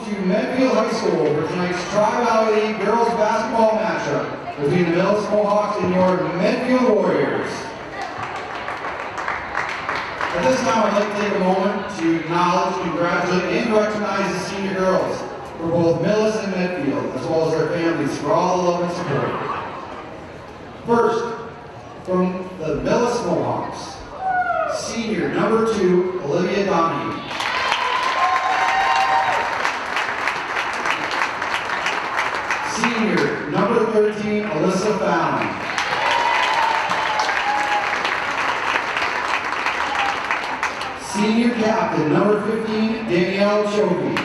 welcome to Medfield High School for tonight's Tri-Valley Girls Basketball matchup between the Millis Mohawks and your Medfield Warriors. At this time, I'd like to take a moment to acknowledge, congratulate, and recognize the senior girls for both Millis and Medfield, as well as their families, for all the love and support. First, from the Millis Mohawks, senior number 2, Olivia Donahue. Senior number 13, Alyssa Fallon. Senior captain number 15, Danielle Chovy.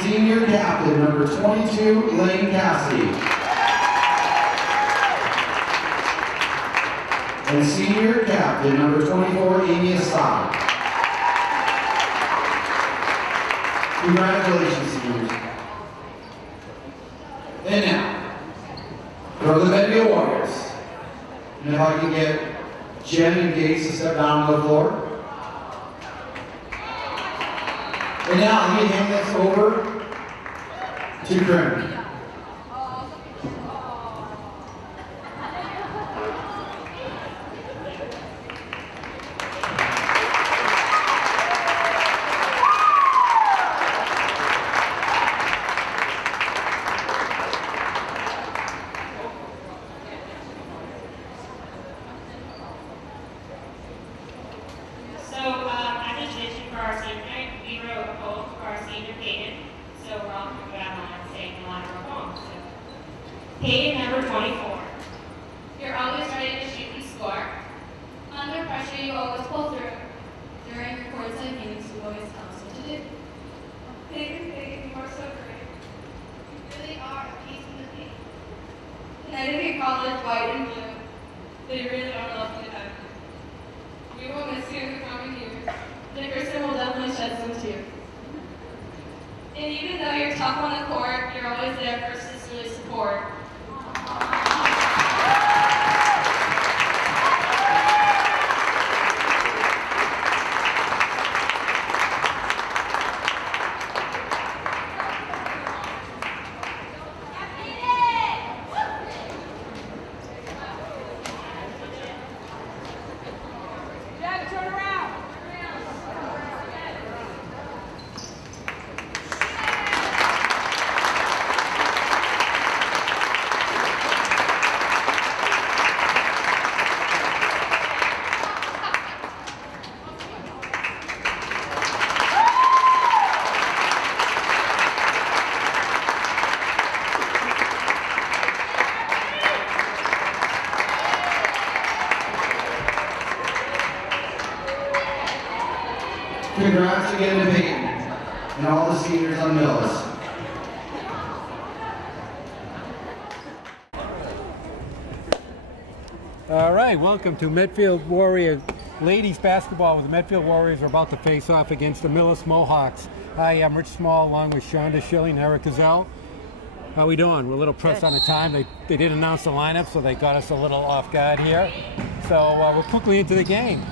Senior captain number 22, Lane Cassidy. And senior captain number 24, Amy Assad. Congratulations, seniors. And now, for the Medfield Warriors. And if I can get Jen and Gates to step down on the floor. And now, let me hand this over to Grim. Payton number 24. You're always ready to shoot and score. Under pressure, you always pull through. During your courtside games, you always tell us what to do. Payton, you are so great. You really are a piece of the team. Tonight if you call it white and blue, they really are lucky to have you. We will miss you in the coming years. Nickerson will definitely shed some tears. And even though you're tough on the court, you're always there for sisterly support. Congrats again to Peyton and all the seniors on Millis. All right, welcome to Medfield Warriors ladies basketball. The Medfield Warriors are about to face off against the Millis Mohawks. Hi, I'm Rich Small along with Shonda Schilling and Eric Gazelle. How we doing? We're a little pressed on the time. They didn't announce the lineup, so they got us a little off guard here. So we're quickly into the game.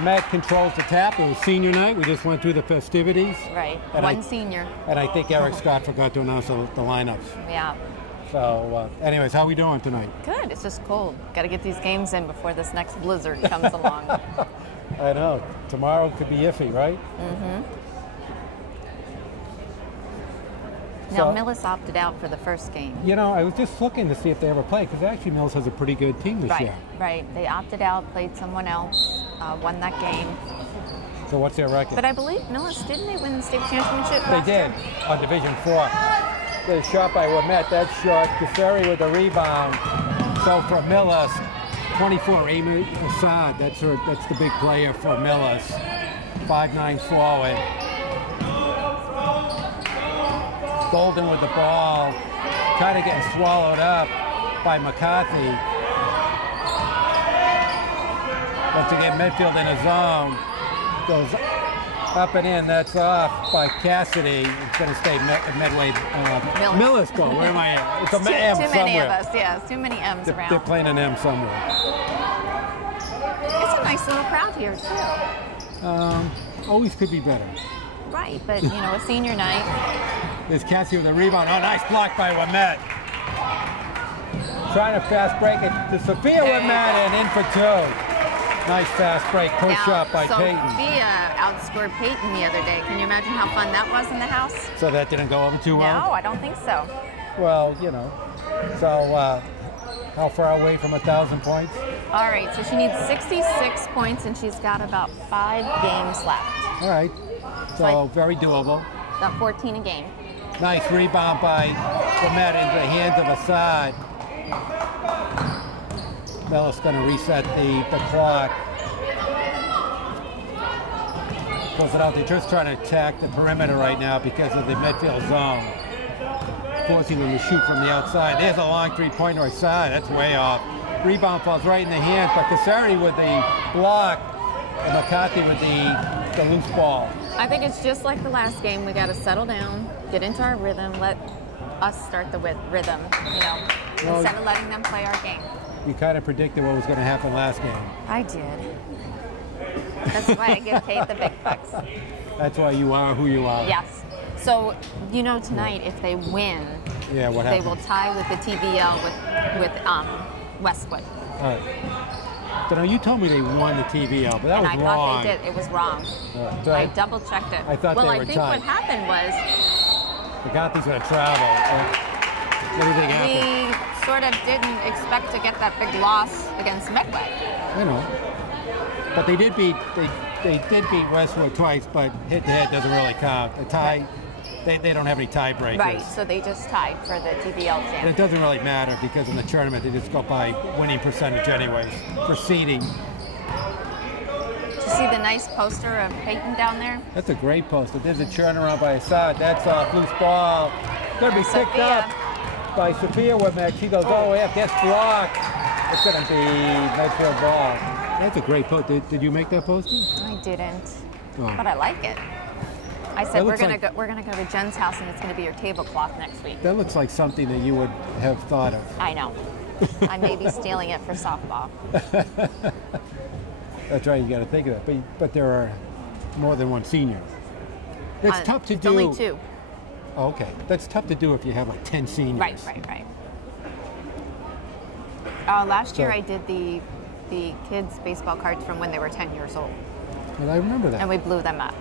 Matt controls the tap. It was senior night. We just went through the festivities. Right, and one senior. And I think Eric Scott forgot to announce the lineups. Yeah. So, anyways, how we doing tonight? Good. It's just cold. Got to get these games in before this next blizzard comes along. I know. Tomorrow could be iffy, right? Mm-hmm. Now, Millis opted out for the first game. You know, I was just looking to see if they ever play, because actually Millis has a pretty good team this year. Right. They opted out, played someone else, won that game. So what's their record? But I believe Millis, didn't they win the state championship last year? They did, on Division 4. The shot by Wimette, that shot, Kaferi with the rebound. So for Millis, 24, Amy Assad, that's the big player for Millis. 5'9" forward. Golden with the ball, kind of getting swallowed up by McCarthy. Once again, Medfield in a zone, goes up and in, that's off by Cassidy. It's going to stay Medway. Millis ball, where am I at? It's an M somewhere. Too many of us, yeah, too many M's around. They're playing an M somewhere. It's a nice little crowd here, too. Always could be better. Right, but, you know, a senior night. There's Cassie with a rebound. Oh, nice block by Wimette. Trying to fast break it to Sophia Wimette and in for two. Nice fast break, push up by Peyton. Sophia outscored Peyton the other day. Can you imagine how fun that was in the house? So that didn't go over too well? No, I don't think so. Well, you know. So how far away from 1,000 points? All right, so she needs 66 points, and she's got about 5 games left. All right. So very doable. About 14 a game. Nice rebound by Wimette into the hands of Assad. Millis going to reset the clock. Goes it out. They're just trying to attack the perimeter right now because of the Medfield zone. Forcing them to shoot from the outside. There's a long three-pointer Assad. That's way off. Rebound falls right in the hands, but Cassari with the block and McCarthy with the loose ball. I think it's just like the last game. We got to settle down, get into our rhythm, let us start the rhythm, you know, instead of letting them play our game. You kind of predicted what was going to happen last game. I did. That's why I get paid the big bucks. That's why you are who you are. Yes. So, you know, tonight, if they win, they will tie with the TVL with Westwood. All right. So now you told me they won the TVL, but that was wrong. And I thought they did. It was wrong. So I double-checked it. I thought they were tied. Well, I think what happened was... The Gothi's going to travel. Everything happened. We sort of didn't expect to get that big loss against Medway. I know. But they did beat Westwood twice, but head-to-head doesn't really count. The tie, they don't have any tiebreakers. Right, so they just tied for the TVL champ. And it doesn't really matter because in the tournament they just go by winning percentage anyways, for seeding. Did you see the nice poster of Peyton down there? That's a great poster. There's a turnaround by Assad. That's off, loose ball. Gonna be picked up by Sophia Wimette. She goes all the way up, gets blocked. It's gonna be Medfield ball. That's a great poster. Did you make that poster? I didn't, but I like it. I said we're gonna go to Jen's house and it's gonna be your tablecloth next week. That looks like something that you would have thought of. I know. I may be stealing it for softball. That's right. You got to think of that. But there are more than one senior. That's tough to do. Only 2. Oh, okay. That's tough to do if you have like 10 seniors. Right. Last year I did the kids' baseball cards from when they were 10 years old. Well, I remember that. And we blew them up.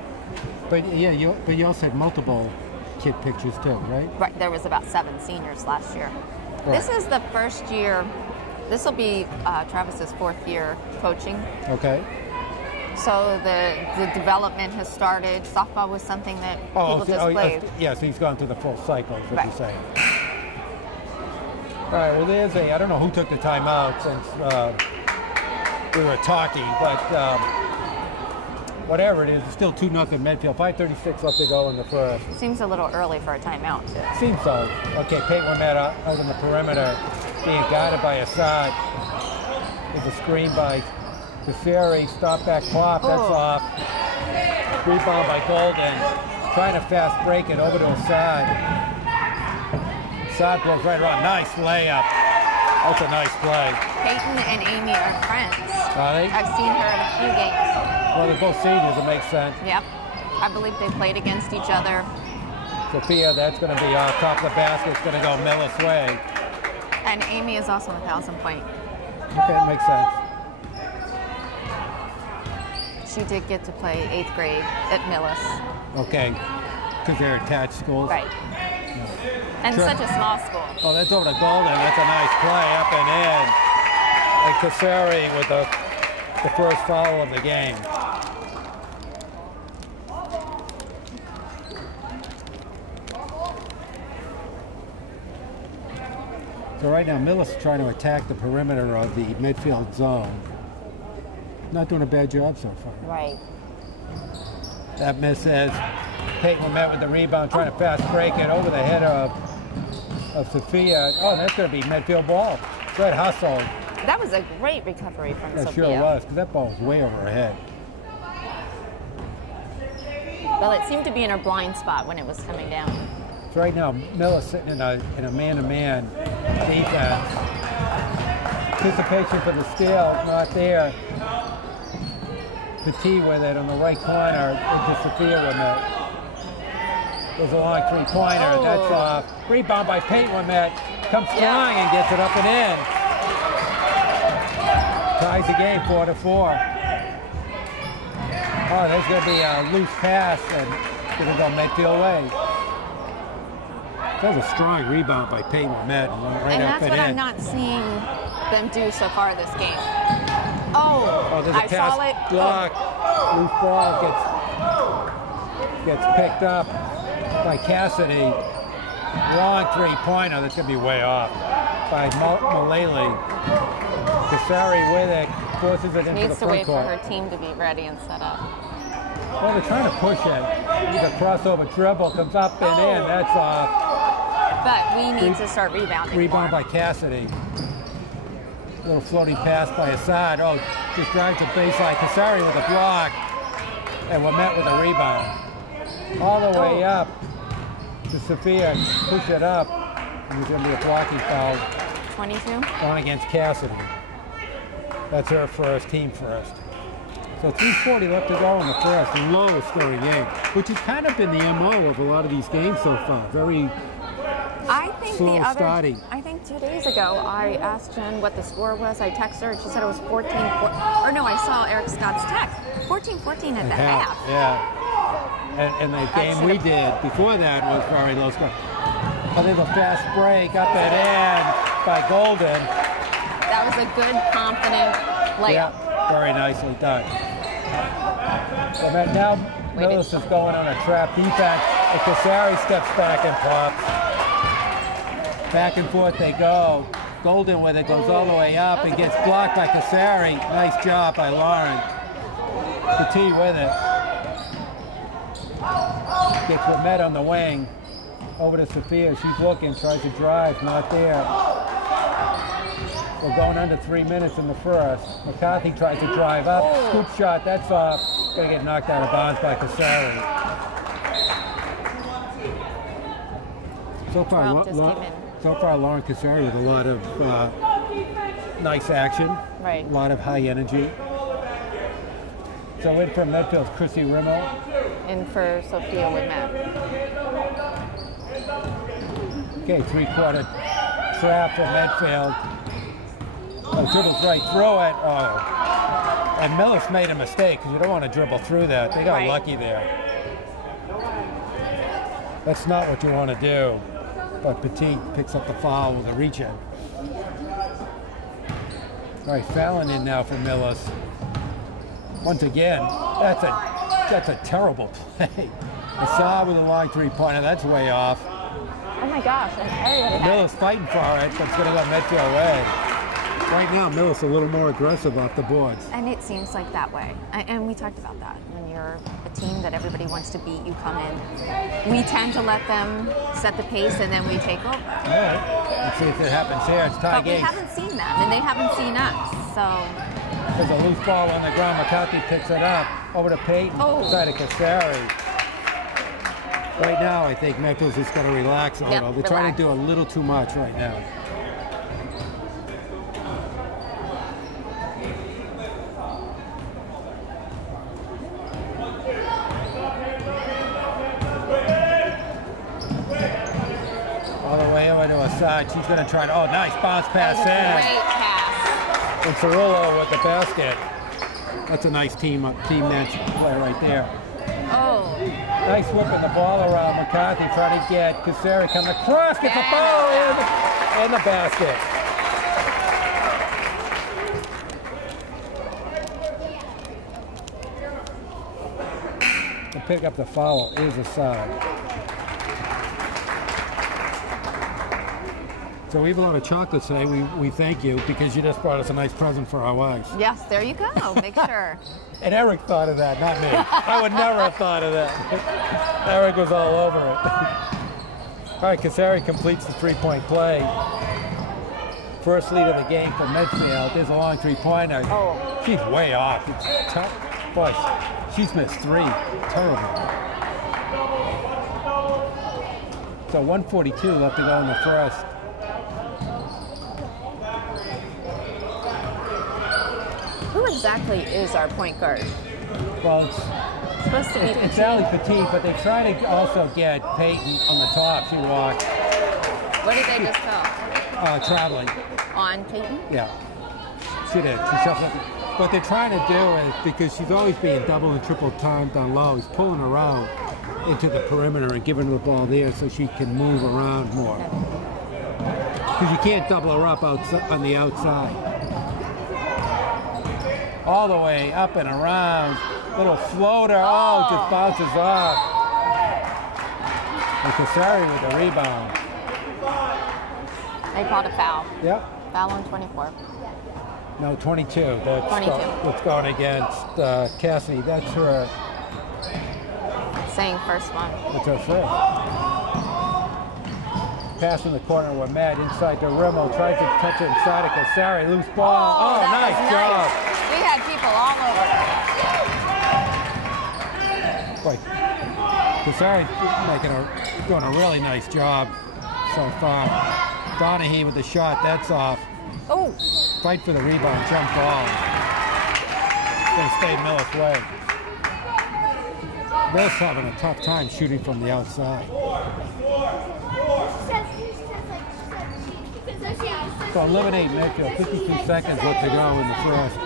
But yeah, you also had multiple kid pictures too, right? Right. There was about 7 seniors last year. Right. This is the first year. This will be Travis's 4th year coaching. Okay. So the development has started. Softball was something that people just played. Yeah, so he's gone through the full cycle, is what you're saying. All right, well, I don't know who took the timeout since we were talking, but whatever it is, it's still 2-0 Medfield. 5:36 left to go in the first. Seems a little early for a timeout, too. Seems so. Okay, Peyton Wimette out on the perimeter, being guarded by Assad. There's a screen by Cassari, stop back pop, that's off. Rebound by Golden, trying to fast break it over to Assad. Assad blows right around, nice layup. That's a nice play. Peyton and Amy are friends. Are they? I've seen her at a few games. Well, they're both seniors, it makes sense. Yep. I believe they played against each other. Sophia, that's going to be off top of the basket, it's going to go Millis' way. And Amy is also a 1,000-point. Okay, makes sense. She did get to play 8th grade at Millis. Okay, because they're attached schools. Right. And such a small school. Oh, that's over to Golden. That's a nice play, up and in. And Cassari with the first foul of the game. So right now, Millis is trying to attack the perimeter of the midfield zone. Not doing a bad job so far. Right. That misses. Peyton Wimette with the rebound, trying to fast break it over the head of Sophia. Oh, that's going to be Medfield ball. Good hustle. That was a great recovery from Sophia. That sure was, because that ball was way over her head. Well, it seemed to be in her blind spot when it was coming down. So right now, Millis sitting in a man-to-man defense. Anticipation for the steal, not there. Petit with it on the right corner into Sophia with it. Goes a long three-pointer. That's off. Rebound by Peyton with it. Comes flying and gets it up and in. Ties the game 4-4. Oh, there's going to be a loose pass and going to go Medfield way. That was a strong rebound by Peyton Met. Right and up that's what I'm not seeing them do so far this game. Oh, there's a I pass saw it. block. Loose ball gets picked up by Cassidy. Long three-pointer. That's going to be way off by Millis. Cassari with it. Forces it into the Needs to front wait court. for her team to be ready and set up. Well, they're trying to push it. The crossover dribble comes up and in. That's off. But we need to start rebounding. Rebound more. by Cassidy. Little floating pass by Assad. Oh, just drives the baseline. Cassari with a block. And we're met with a rebound. All the way up to Sophia. Push it up. And there's going to be a blocking foul. 22? Going against Cassidy. That's her first, team first. So 3:40 left to go in the first. Lowest scoring game. Which has kind of been the MO of a lot of these games so far. Very slow starting. I think 2 days ago, I asked Jen what the score was. I texted her and she said it was 14-14. Or no, I saw Eric Scott's text. 14-14 at the half. Yeah. And the game we did before that was very low score. I think a fast break up and in by Golden. That was a good, confident layup. Yeah, very nicely done. So now Millis is going on a trap defense. And Cassari steps back and pops. Back and forth they go. Golden with it goes all the way up and gets blocked by Cassari. Nice job by Lauren. Petit with it. Gets Ramet on the wing. Over to Sophia. She's looking, tries to drive, not there. We're going under 3 minutes in the first. McCarthy tries to drive up. Scoop shot, that's off. Gonna get knocked out of bounds by Cassari. So far, Lauren Cassari with a lot of nice action. Right. A lot of high energy. So in for Medfield's Chrissy Rimmel. In for Sophia with Matt. Okay, three-quarter trap for Medfield. Oh, dribbles right through it. Oh. And Millis made a mistake because you don't want to dribble through that. They got lucky there. That's not what you want to do. But Petit picks up the foul with a reach-in. All right, Fallon in now for Millis. Once again, that's a terrible play. Assad with a long three-pointer. That's way off. Oh my gosh, and everybody Millis fighting for it, but it's going to go Medfield way. Right now, Millis a little more aggressive off the boards. And it seems like that way. And we talked about that. When you're a team that everybody wants to beat, you come in. We tend to let them set the pace, and then we take over. All right. Let's see if it happens here. It's tie But game. we haven't seen them, and they haven't seen us. So There's a loose ball on the ground. McCarthy picks it up. Over to Peyton. Side of Cassari. Right now, I think Medfield's just got to relax a little. They're trying to do a little too much right now. All the way over to Assad. She's going to try to, nice bounce pass in. great pass. And Cirillo with the basket. That's a nice team match play right there. Oh. Nice whipping the ball around. McCarthy trying to get Cassari coming across, gets the ball in the basket. To pick up the foul is Assad. So we have a lot of chocolate today. We thank you because you just brought us a nice present for our wives. Yes, there you go. Make sure. And Eric thought of that, not me. I would never have thought of that. Eric was all over it. All right, Cassari completes the three-point play. First lead of the game for Medfield. There's a long three-pointer. Oh. She's way off. It's tough. Boy, she's missed three. Terrible. So 1:42 left to go in the first. Who exactly is our point guard? Well, Supposed to be it's Allie Petit, but they try to also get Peyton on the top. She walked. What did they just tell? Traveling. On Peyton? Yeah. She did. She shuffled. What they're trying to do is, because she's always being double and triple timed down low, is pulling her out into the perimeter and giving her the ball there so she can move around more. Because you can't double her up outside, on the outside. All the way up and around. Little floater. Oh, just bounces off. And Kasari with the rebound. They called a foul. Yep. Foul on 24. No, 22. That's 22. What's going against Cassidy. That's her. Saying first one. That's her first. Pass in the corner with Matt inside the rim. Tried to touch it inside of Kasari. Loose ball. Oh, that nice was job. We had people all over her. Boy, Kasari doing a really nice job so far. Donahue with the shot. That's off. Oh. Fight for the rebound. Jump ball. Going to stay Millis' way. Millis having a tough time shooting from the outside. So eliminate Medfield. 52 seconds left to go in the first.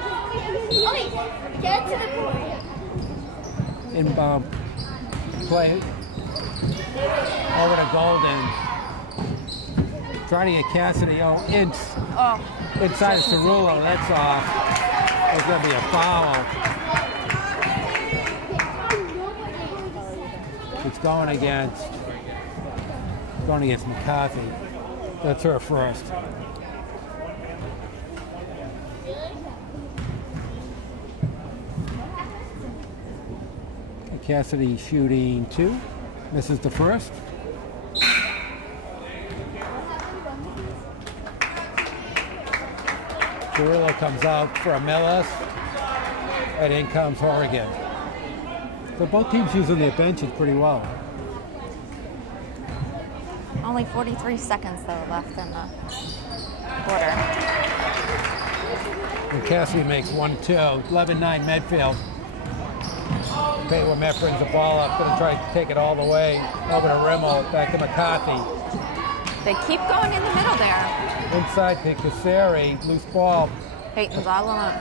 Get to the board. Inbound play over to Golden. Trying to get Cassidy inside of Cerullo. That's off. There's going to be a foul. It's going against McCarthy. That's her first. Cassidy shooting 2. Misses the first. Cerullo comes out for a Millis, and in comes Horrigan. So both teams using their benches pretty well. Only 43 seconds though left in the quarter. And Cassidy makes 1-2. 11-9 Medfield. When Matt brings the ball up, going to try to take it all the way over to Rimmel, back to McCarthy. They keep going in the middle there. Inside to Kasari, loose ball. Peyton's all alone.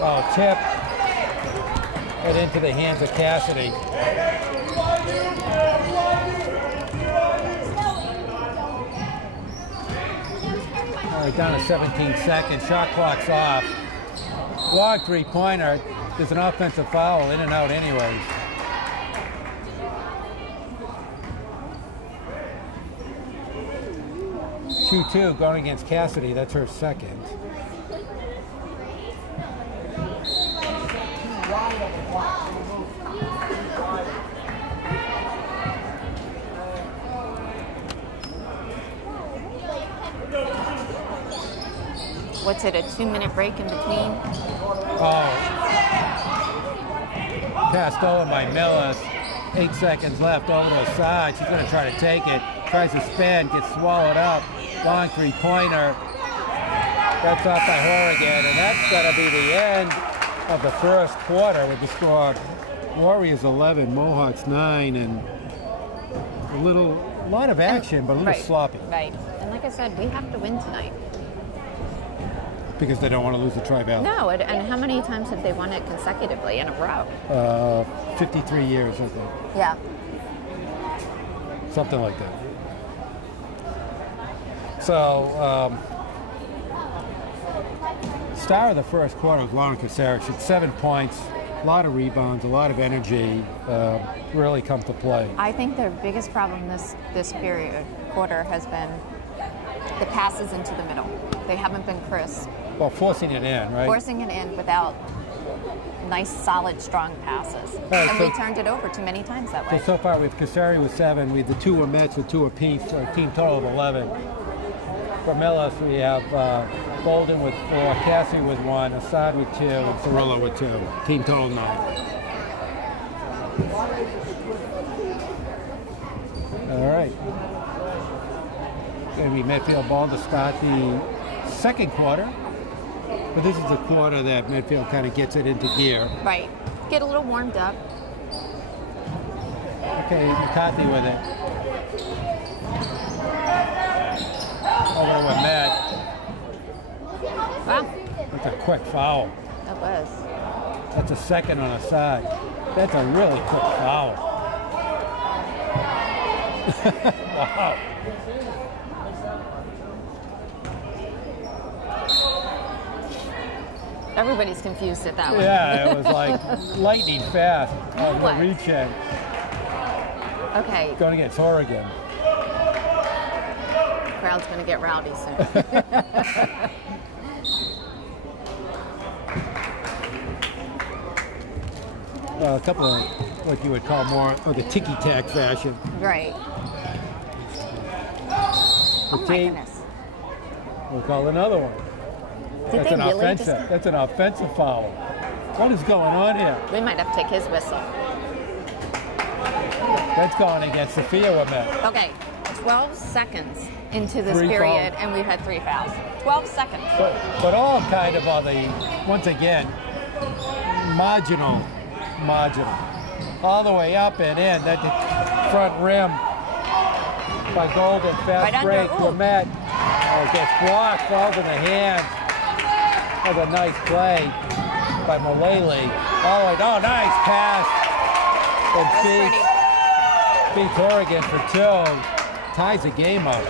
Oh, tip. And into the hands of Cassidy. All right, down to 17 seconds. Shot clock's off. Long three-pointer. There's an offensive foul, in and out anyways. Two going against Cassidy. That's her second. What's it, a 2-minute break in between? Oh. Pass stolen by Millis. 8 seconds left over to the side. She's going to try to take it. Tries to spin, gets swallowed up. Long three-pointer. That's off by Horrigan, and that's going to be the end of the first quarter with the score. Warriors 11, Mohawks 9, and a lot of action, but a little sloppy. Right. And like I said, we have to win tonight. Because they don't want to lose the Tri-Valley. No, and how many times have they won it consecutively in a row? 53 years, I think. Yeah. Something like that. So, star of the first quarter was Lauren Kasari. She had 7 points, a lot of rebounds, a lot of energy, really come to play. I think their biggest problem this quarter has been the passes into the middle. They haven't been crisp. Well, forcing it in, right? Forcing it in without nice, solid, strong passes. Right, and so we turned it over too many times that way. So far, with Kasari with 7, we have the 2 were Mets with 2 apiece, so a team total of 11. For Millis, we have Golden with 4, Cassie with 1, Assad with 2, and Cerullo with 2. Team total 9. All right. Going to be Medfield ball to start the second quarter. But this is the quarter that Medfield kind of gets it into gear. Right. get a little warmed up. Okay, McCarthy with it. Over with Matt. Wow, That's a quick foul. that was. That's a second on a side. That's a really quick foul. Wow. Everybody's confused at that one. Yeah, it was like lightning fast on the What? reach in. Okay, Going against Oregon. crowd's gonna get rowdy soon. A couple of what you would call more like a ticky-tack fashion. Right. Oh my Okay. goodness. We'll call another one. Did That's they an really offensive. just... That's an offensive foul. What is going on here? We might have to take his whistle. That's going against Sophia with me. Okay, 12 seconds into this Three period, fouls. and we've had 3 fouls. 12 seconds. But all kind of on the, once again, marginal. All the way up and in. That front rim by Golden. Fast Right break under. to Matt. Oh, gets blocked, falls in the hands. That was a nice play by Millis. Oh, nice pass. And That's beats Oregon for 2. Ties the game up.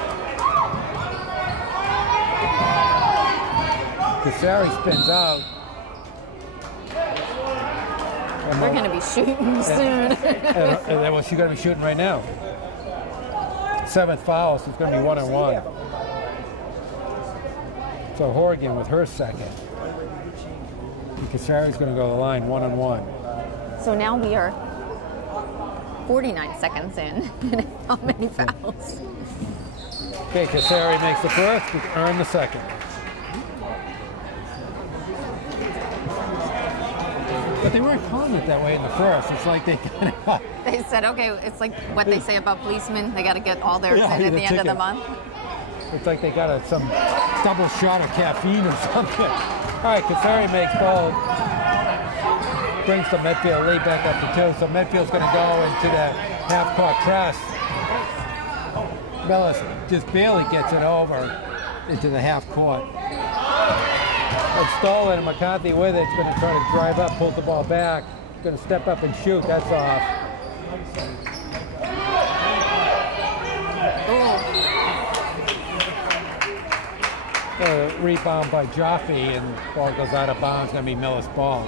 Cassari spins out. We're going to be shooting soon. And then she's going to be shooting right now. 7th foul, so it's going to be 1-1. So Horgan with her second. And Cassari's going to go to the line 1-1. So now we are 49 seconds in. And how many fouls? Okay, Cassari makes the first, we earn the second. But they weren't calling it that way in the first. It's like they kind of... They said, okay, it's like what they say about policemen. They got to get all theirs in at the end of the month. It's like they got some double shot of caffeine or something. All right, Cassari makes ball. Brings the Medfield lead back up to 2. So Medfield's going to go into the half-court press. Millis just barely gets it over into the half-court. It's stolen, and McCarthy with it. It's going to try to drive up, pull the ball back. Going to step up and shoot. That's off. Rebound by Jaffe, and ball goes out of bounds. Going to be Millis' ball.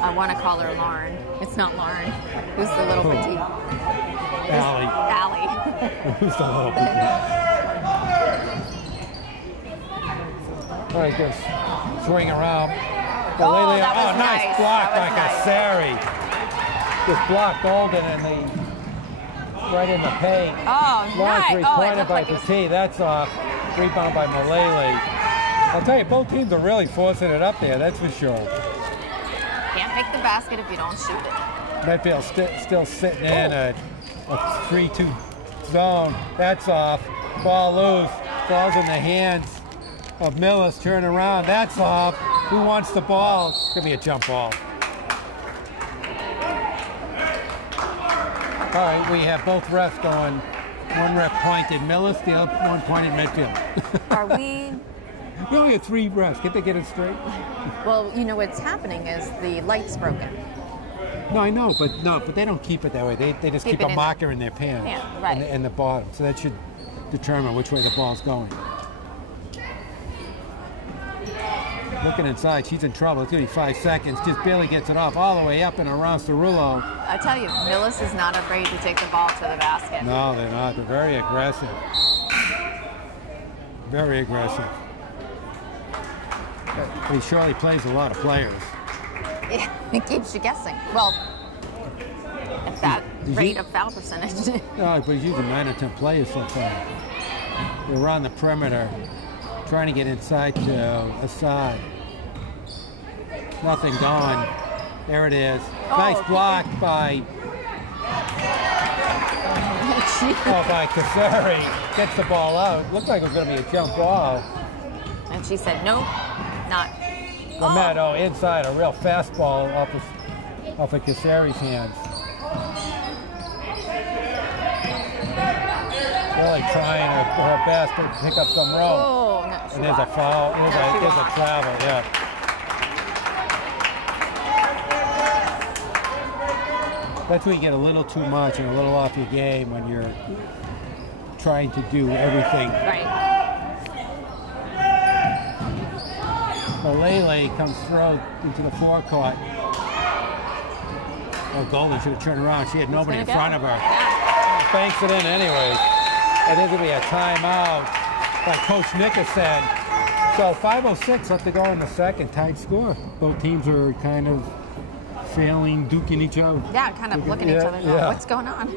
I want to call her Lauren. It's not Lauren. Who's the little petite? Allie. Allie. Who's the little petite? All right, just swing around. Oh, that was nice nice. block That by was Cassari. Just blocked Golden and right in the paint. Oh, Long nice. three-pointer by it was... Petit. That's off. Rebound by Millis. I'll tell you, both teams are really forcing it up there, that's for sure. Can't make the basket if you don't shoot it. Medfield still sitting in a 3-2 zone. That's off. Ball loose. Ball's in the hands of Millis. Turn around. That's off. Who wants the ball? It's going to be a jump ball. All right, we have both refs going. One ref pointed Millis, the other one pointed Medfield. Are we... We only have 3 refs. Can't they get it straight? Well, you know what's happening is the light's broken. No, I know, but they don't keep it that way. They just keep it a in marker in their pan. Yeah, right. In the bottom. So that should determine which way the ball's going. Looking inside, she's in trouble. It's going to be 5 seconds. Just barely gets it off all the way up and around Cerullo. I tell you, Millis is not afraid to take the ball to the basket. No, they're not. They're very aggressive. Very aggressive. But he surely plays a lot of players. It keeps you guessing. Well, at that rate of foul percentage. No, but he's using 9 or 10 players so far. They're around the perimeter, trying to get inside to Assad. Nothing going. There it is. Nice block by by Cassari. Gets the ball out. Looked like it was going to be a jump ball. And she said, nope, not. Lamet, oh, inside, a real fastball off of Casari's hands. Really trying her best to pick up some room. Oh, no, and there's a foul. There's a travel, yeah. That's when you get a little too much and a little off your game when you're trying to do everything. Right. Lele comes through into the forecourt. Oh, Golden should have turned around. She had nobody in front of her. Yeah. Banks it in anyways. And there's going to be a timeout, like Coach Nicka said. So 5:06 left to go in the second, tied score. Both teams are kind of failing, duking each other. Yeah, kind of looking at each other going, what's going on?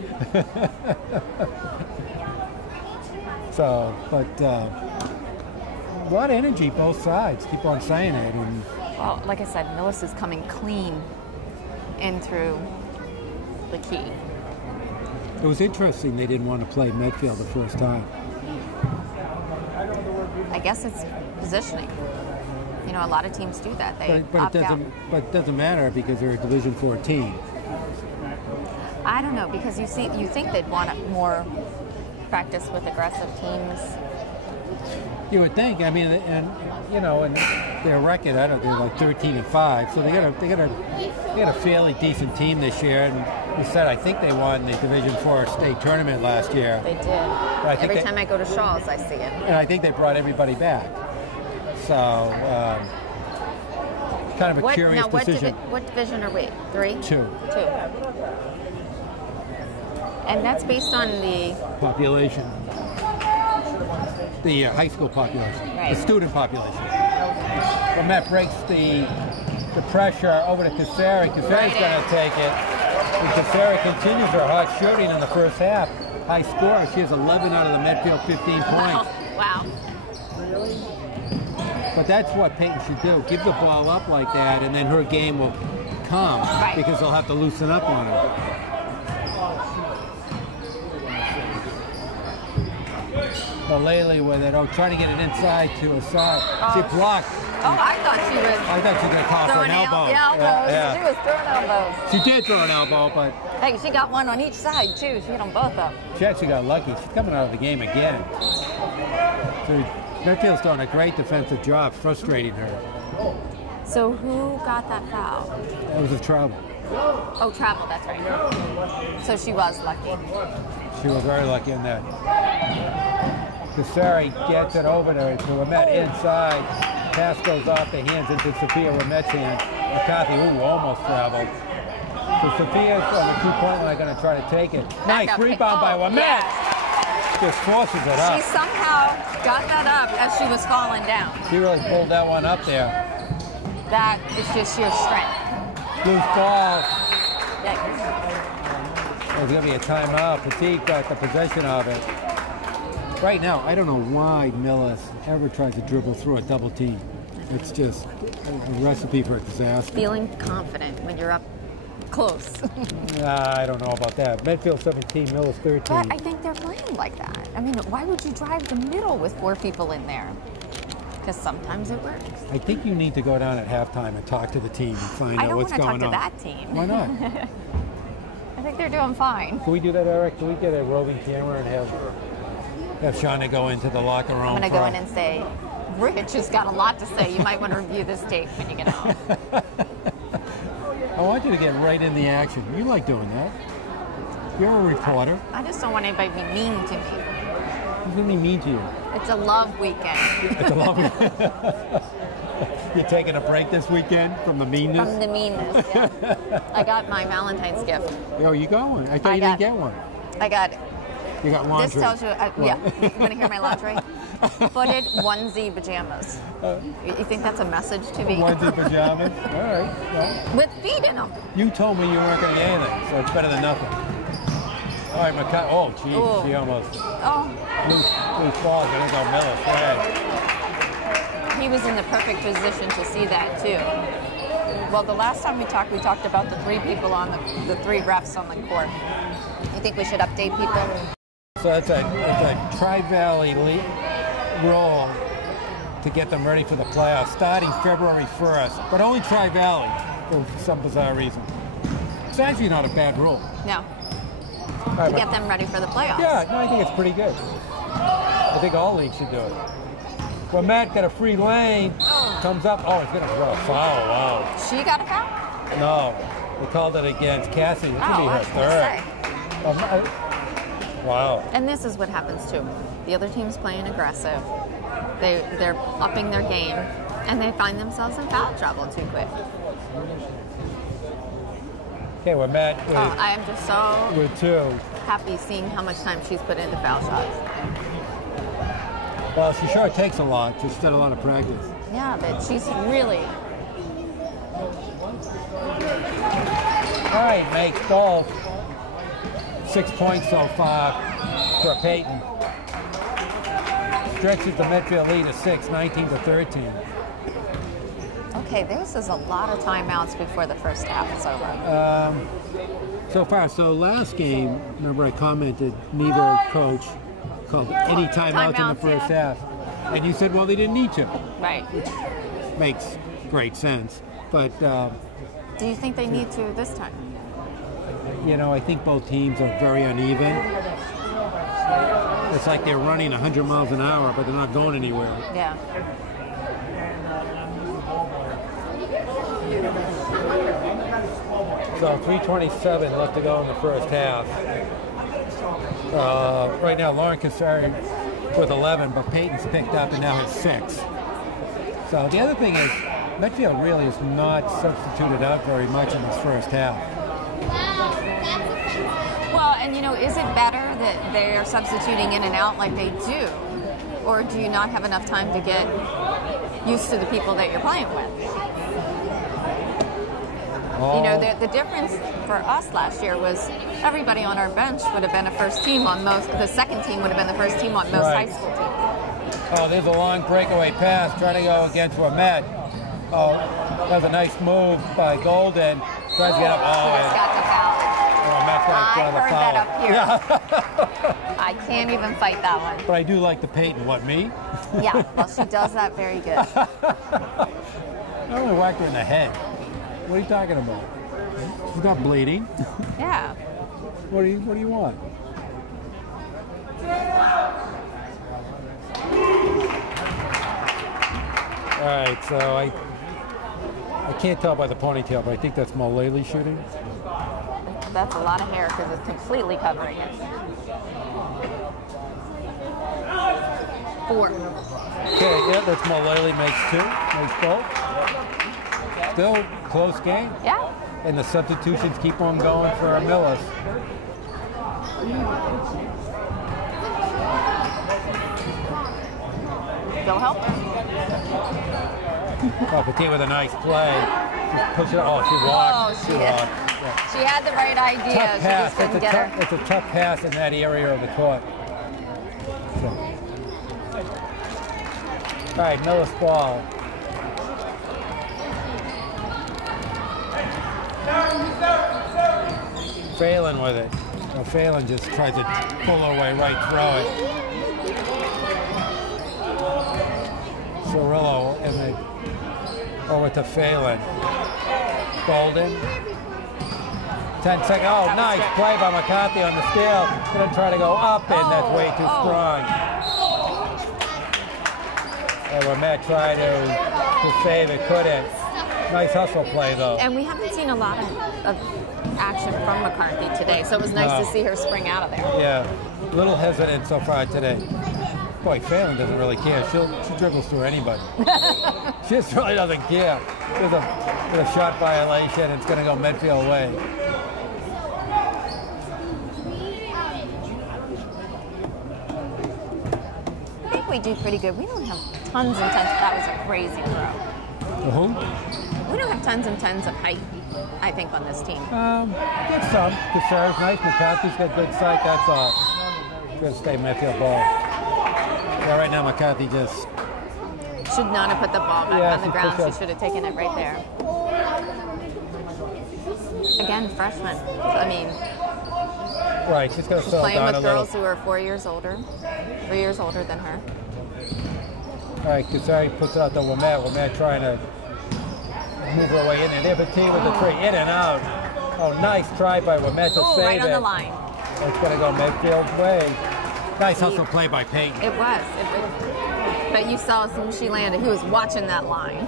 So, but a lot of energy both sides. Keep on saying it. And well, like I said, Millis is coming clean in through the key. It was interesting they didn't want to play Medfield the first time. I guess it's positioning. You know, a lot of teams do that. They opt out. But it doesn't matter because they're a Division IV team. I don't know, because you think they'd want more practice with aggressive teams. You would think. I mean, and you know, and their record, I don't know, they're like 13-5, so they got a fairly decent team this year. And you said I think they won the Division IV state tournament last year. They did. Every time I go to Shaw's, I see it. And I think they brought everybody back. So, kind of a curious decision. What division are we? 3? 2. 2. And that's based on the population. The high school population. Right. The student population. Lamet breaks the pressure over to Casari. Casari's going to take it. And Casari continues her hot shooting in the first half. High score. She has 11 out of the Medfield 15 points. Wow. But that's what Peyton should do. Give the ball up like that, and then her game will come because they'll have to loosen up on her. Lele with it. Oh, trying to get it inside to her side. She blocked. Oh, I thought she was going to call for an elbow. Yeah. She was throwing elbows. She did throw an elbow, but... Hey, she got one on each side, too. She hit them both up. She actually got lucky. She's coming out of the game again. So Medfield's doing a great defensive job, frustrating her. So who got that foul? That was a travel. Oh, travel, that's right. So she was lucky. She was very lucky in that. Casari gets it over to Lamet inside. Pass goes off the hands into Sophia Lamet's hands. McCarthy, almost traveled. So Sophia's on the 2-point line going to try to take it. Nice rebound by Lamet. Yes. Just forces it up. She somehow got that up as she was falling down. She really pulled that one up there. That is just sheer strength. Loose ball. Yikes. There's going to be a timeout. Petit got the possession of it. Right now, I don't know why Millis ever tries to dribble through a double team. It's just a recipe for a disaster. Feeling confident when you're up close. I don't know about that. Medfield 17, Millis 13. But I think they're playing like that. I mean, why would you drive the middle with 4 people in there? Because sometimes it works. I think you need to go down at halftime and talk to the team and find out what's going on. I don't want to talk to that team. Why not? I think they're doing fine. Can we do that, Eric? Can we get a roving camera and have Shauna go into the locker room? I'm going to go in and say, Rich has got a lot to say. You might want to review this tape when you get home. I want you to get right in the action. You like doing that. You're a reporter. I just don't want anybody to be mean to me. Who's going to be mean to you? It's a love weekend. It's a love weekend. You're taking a break this weekend from the meanness? From the meanness, yeah. I got my Valentine's gift. Oh, you got one? I thought you didn't get one. I got You got laundry. This tells you, yeah. You want to hear my lingerie? Footed onesie pajamas. You think that's a message to me? Onesie pajamas? All right. Well, with feet in them. You told me you weren't going to get anything, so it's better than nothing. All right, oh, geez, she almost loose balls. I think I'll Millis. Go ahead. He was in the perfect position to see that, too. Well, the last time we talked about the 3 people on the 3 refs on the court. You think we should update people? So it's a Tri-Valley rule to get them ready for the playoffs, starting February 1st, but only Tri-Valley for some bizarre reason. It's actually not a bad rule. No. Right, To get them ready for the playoffs. Yeah, no, I think it's pretty good. I think all leagues should do it. Well, Matt got a free lane, comes up. Oh, he's going to throw a foul. Wow. She got a foul? No, they called it against Cassie. It's going to be her third. Wow. And this is what happens too. The other team's playing aggressive. They're upping their game, and they find themselves in foul trouble too quick. Okay, well, Matt with, I am just so with 2. happy seeing how much time she's put into foul shots. Well, she sure takes a lot. She's done a lot of practice. Yeah, but she's really... All right, makes both. 6 points so far for Peyton. Stretches the Medfield lead to 6, 19-13. Okay, this is a lot of timeouts before the first half is over. So far, so last game, remember I commented, neither coach called any timeouts in the first half. And you said, well, they didn't need to. Right. Which makes great sense. But, do you think they need to this time? you know, I think both teams are very uneven. It's like they're running 100 miles an hour, but they're not going anywhere. Yeah. So 3:27 left to go in the first half. Right now, Lauren Cassari with 11, but Peyton's picked up and now has 6. So the other thing is, Medfield really is not substituted out very much in this first half. Well, and you know, is it better that they are substituting in and out like they do? Or do you not have enough time to get used to the people that you're playing with? Oh. You know, the difference for us last year was everybody on our bench would have been a first team on most, the second team would have been the first team on most Right. high school teams. Oh, there's a long breakaway pass trying to go against Ramet. Oh, that was a nice move by Golden. Tries to get up. He just got the foul. Ramet's going to I throw the heard foul. that up here. Yeah. I can't even fight that one. But I do like the Peyton. What, me? Yeah, well, she does that very good. I only whacked her in the head. What are you talking about? She's not bleeding. Yeah. What do you want? All right, so I can't tell by the ponytail, but I think that's Mulally shooting. That's a lot of hair because it's completely covering it. 4. Okay, yeah, that's Mulally makes 2, makes both. Still close game, Yeah. and the substitutions keep on going for Millis. Go help her. Oh, Petit with a nice play. Just push it. Oh, she walked. Oh, she did. walked. Yeah. She had the right idea. Tough She pass. just couldn't get her. It's a tough pass in that area of the court. So. All right, Millis ball. Phelan with it. Well, Phelan just tries to pull her way right through it. Cirillo and the over to Phelan. Golden. 10 seconds. Oh, nice play by McCarthy on the steal. Gonna try to go up, and that's way too strong. And when Matt tried to save it, couldn't. Nice hustle play, though. And we haven't seen a lot of action from McCarthy today, so it was nice to see her spring out of there. Yeah, a little hesitant so far today. Boy, Phelan doesn't really care. She dribbles through anybody. She just really doesn't care. There's a shot violation. It's going to go Medfield way. I think we do pretty good. We don't have tons and tons. That was a crazy throw. Who? We don't have tons and tons of height, I think, on this team. Get some. Cassara's nice. McCarthy's got good sight. That's all. Good stay Medfield ball. Yeah, right now McCarthy just... Should not have put the ball back on the ground. She should have taken it right there. Again, freshman. I mean, Right, she's going to slow playing down with a little. girls who are 4 years older, 3 years older than her. All right, Casari puts it out to Womet. Womet trying to move her way in there. There's a team with the three, in and out. Oh, nice try by Womet to save right on it. the line. It's going to go Medfield's way. Nice hustle play by Peyton. It was. But you saw as soon as she landed, he was watching that line.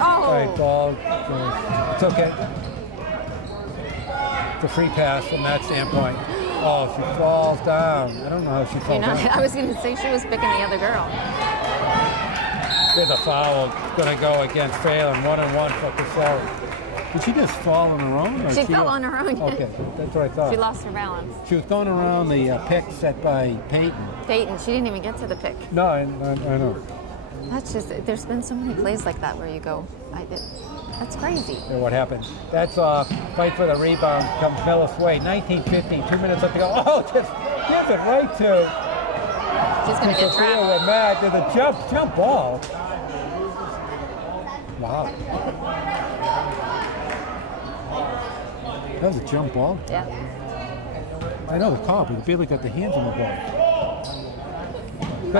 All right, ball. Took it. It's a free pass from that standpoint. Oh, she falls down. I don't know how she falls down. I was going to say she was picking the other girl. There's a foul going to go against Phelan. 1-1 for Casari. Did she just fall on her own? Or She fell on her own. Okay, that's what I thought. She lost her balance. She was going around the pick set by Peyton. Peyton, she didn't even get to the pick. No, I know. That's just, there's been so many plays like that where you go, that's crazy. And what happened? That's off. Fight for the rebound. Comes Millis' way. 19-15. 2 minutes left to go. Oh, just give it right to. She's going to get trapped. With Matt. There's a jump ball. Wow. That was a jump ball. Yeah. I know the call, but he barely got the hands on the ball. It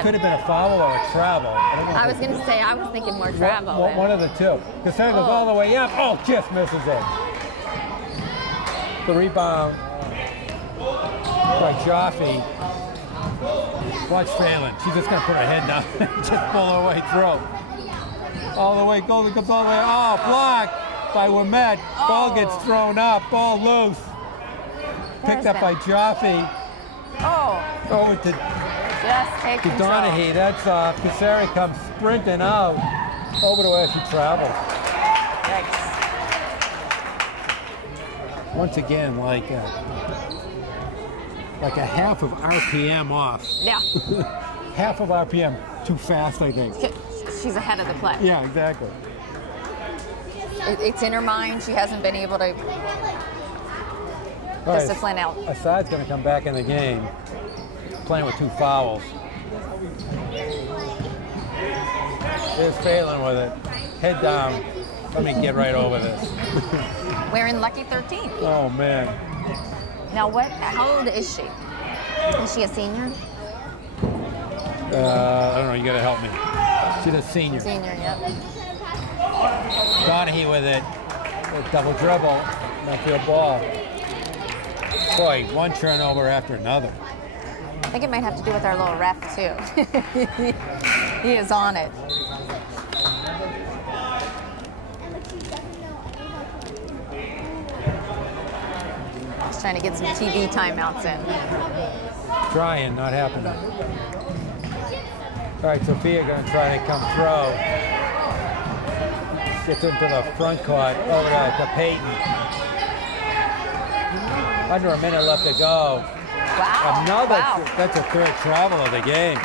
could have been a foul or a travel. I was going to say, I was thinking more travel. One of the two. Casari goes all the way up. Oh, just misses it. The rebound by Jaffe. Watch Phelan. She's just going to put her head down and just pull her way through. All the way. Golden comes all the way. Oh, blocked by Womet. Ball gets thrown up. Ball loose. Picked up by Jaffe. Over to just take control. Donahue, that's off. Casari comes sprinting out over to where she travels. Yikes. Once again, like a half of RPM off. Yeah. Half of RPM too fast, I think. She's ahead of the play. Yeah, exactly. It's in her mind. She hasn't been able to discipline out. Assad's going to come back in the game, playing with 2 fouls. There's Phelan with it. Head down. Let me get right over this. Wearing lucky 13. Oh, man. Now, how old is she? Is she a senior? I don't know. You got to help me. She's a senior. Senior, yep. Donahue with it. Double dribble. Medfield ball. Boy, one turnover after another. I think it might have to do with our little ref, too. He is on it. Just trying to get some TV timeouts in. Trying, not happening. All right, Sophia going to try to come throw. Gets into the front court, over to Peyton. Under a minute left to go. Wow. That's a third travel of the game.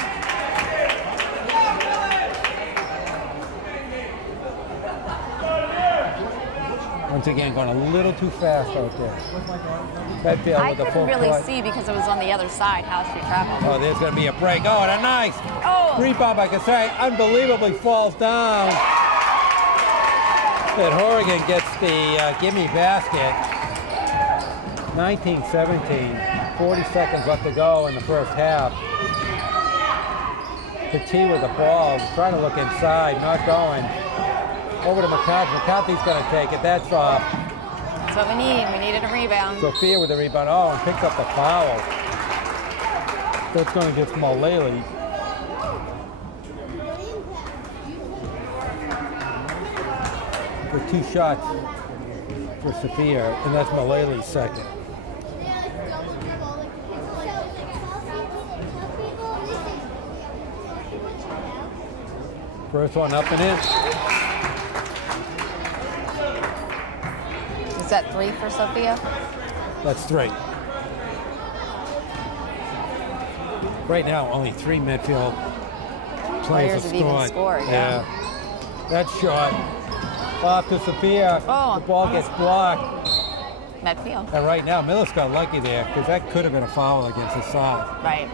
Once again, going a little too fast out there. Medfield I with the couldn't full really court. see because it was on the other side how she traveled. Oh, there's going to be a break. Oh, and a nice rebound by Casari. Unbelievably falls down. That Horrigan gets the gimme basket. 19-17, 40 seconds left to go in the first half. Petit with the ball, trying to look inside, not going. Over to McCarthy. McCarthy's going to take it. That's off. That's what we need. We needed a rebound. Sophia with the rebound. Oh, and picks up the foul. That's going to get Mulally. For 2 shots for Sophia, and that's Mullally's second. First one up and in. Is that 3 for Sophia? That's 3. Right now, only 3 Medfield players have even scored. Yeah. That shot off to Sophia. Oh. The ball gets blocked. Medfield. And right now, Millis got lucky there because that could have been a foul against Assad. Right.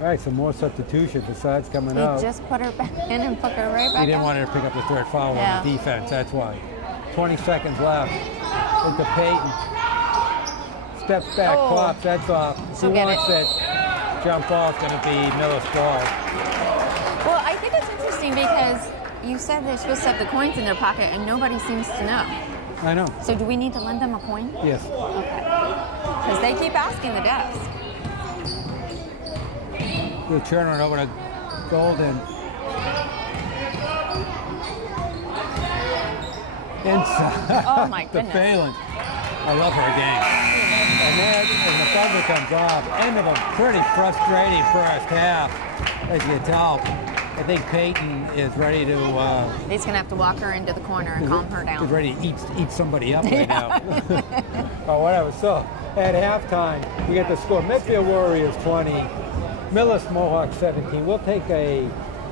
All right, some more substitutions. Besides coming He out. just put her back in and put her right back He didn't out. want her to pick up the third foul Yeah. on the defense, that's why. 20 seconds left. Into Peyton. Steps back, Oh. pops, that's off. She'll Who get wants it. Jump off, gonna be Millis ball. Well, I think it's interesting because you said they're supposed to have the coins in their pocket and nobody seems to know. I know. So do we need to lend them a coin? Yes. Okay. Because they keep asking the devs. We'll turn it over to Golden. Inside. Oh my The goodness. Phelan. I love her game. And then when the buzzer comes off, end of a pretty frustrating first half, as you can tell. I think Peyton is ready to. He's gonna have to walk her into the corner and calm her Is down. ready to eat somebody up right now. Oh, whatever. So at halftime, we get the score: Medfield Warriors 20, Millis Mohawk 17. We'll take a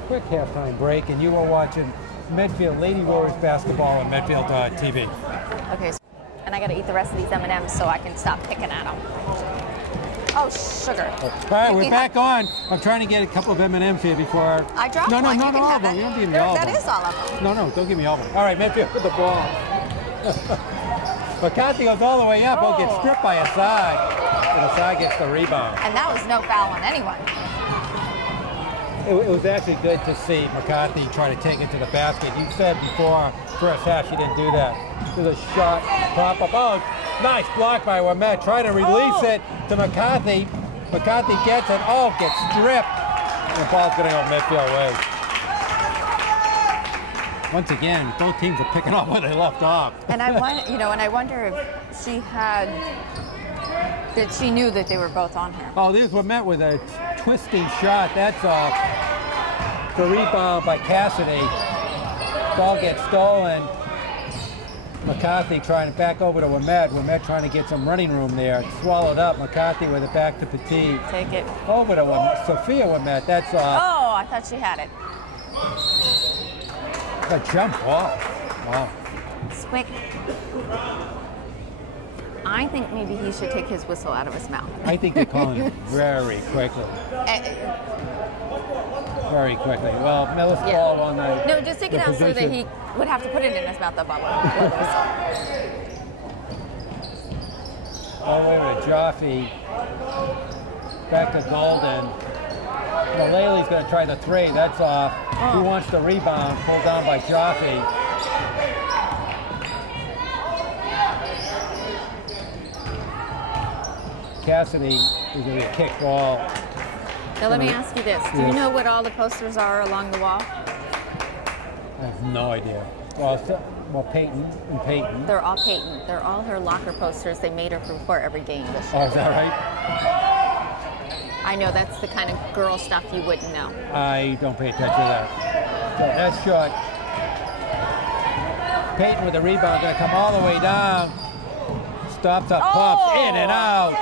quick halftime break, and you are watching Medfield Lady Warriors basketball on Medfield TV. Okay. And I gotta eat the rest of these M&Ms so I can stop picking at them. Oh, sugar. All right, we're back on. I'm trying to get a couple of M&Ms here before. I dropped No, one. not You can all have of them. it. You don't give me all of them. That is all of them. No, don't give me all of them. All right, Medfield with the ball. McCarthy goes all the way up. Oh, gets stripped by Assad. And Assad gets the rebound. And that was no foul on anyone. It was actually good to see McCarthy try to take it to the basket. You said before, first half, she didn't do that. There's a shot, pop up. Oh, nice block by Wamet. Trying to release it to McCarthy. McCarthy gets it. Oh, gets stripped. And the ball's going to go Medfield way. Once again, both teams are picking up where they left off. And I wonder if she had, that she knew that they were both on her. Oh, this was met with a twisting shot. That's the rebound by Cassidy. Ball gets stolen. McCarthy trying to back over to Wamet. Wamet trying to get some running room there. Swallowed up. McCarthy with it back to Petit. Take it. Over to Sophia Wamet. That's off. Oh, I thought she had it. A jump ball. Wow. Squick. I think maybe he should take his whistle out of his mouth. I think they're calling it very quickly. Very quickly. Well, Millis ball on the. No, just take it out so that he would have to put it in his mouth. The bubble. All the way to Jaffe. Back to Golden. Mullely's going to try the three. That's off. Who wants the rebound? Pulled down by Jaffe. Cassidy is going to be a kick ball. Now let me ask you this. Do you know what all the posters are along the wall? I have no idea. Well, Peyton and Peyton. They're all Peyton. They're all her locker posters. They made her for every game this year. Oh, is that right? I know that's the kind of girl stuff you wouldn't know. I don't pay attention to that. So that's shot. Peyton with the rebound, going to come all the way down. Stops up, pumps, in and out.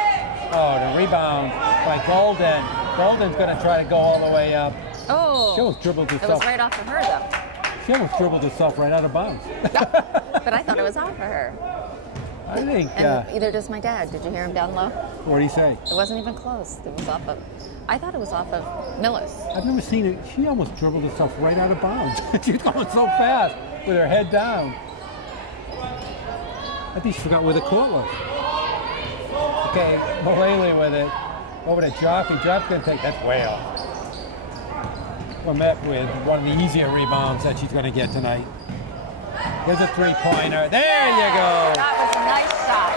Oh, the rebound by Golden. Golden's going to try to go all the way up. Oh. She almost dribbled It herself. was right off of her, though. She almost dribbled herself right out of bounds. But I thought it was off of her. I think. And either does my dad. Did you hear him down low? What do you say? It wasn't even close. It was off of. I thought it was off of Millis. I've never seen it. She almost dribbled herself right out of bounds. She's going so fast with her head down. I think she forgot where the court was. Okay, Mullely with it. Over to Jaffe. Jaffe's going to take, that's way off. We're met with one of the easier rebounds that she's going to get tonight. There's a three-pointer. There you go. That was a nice shot.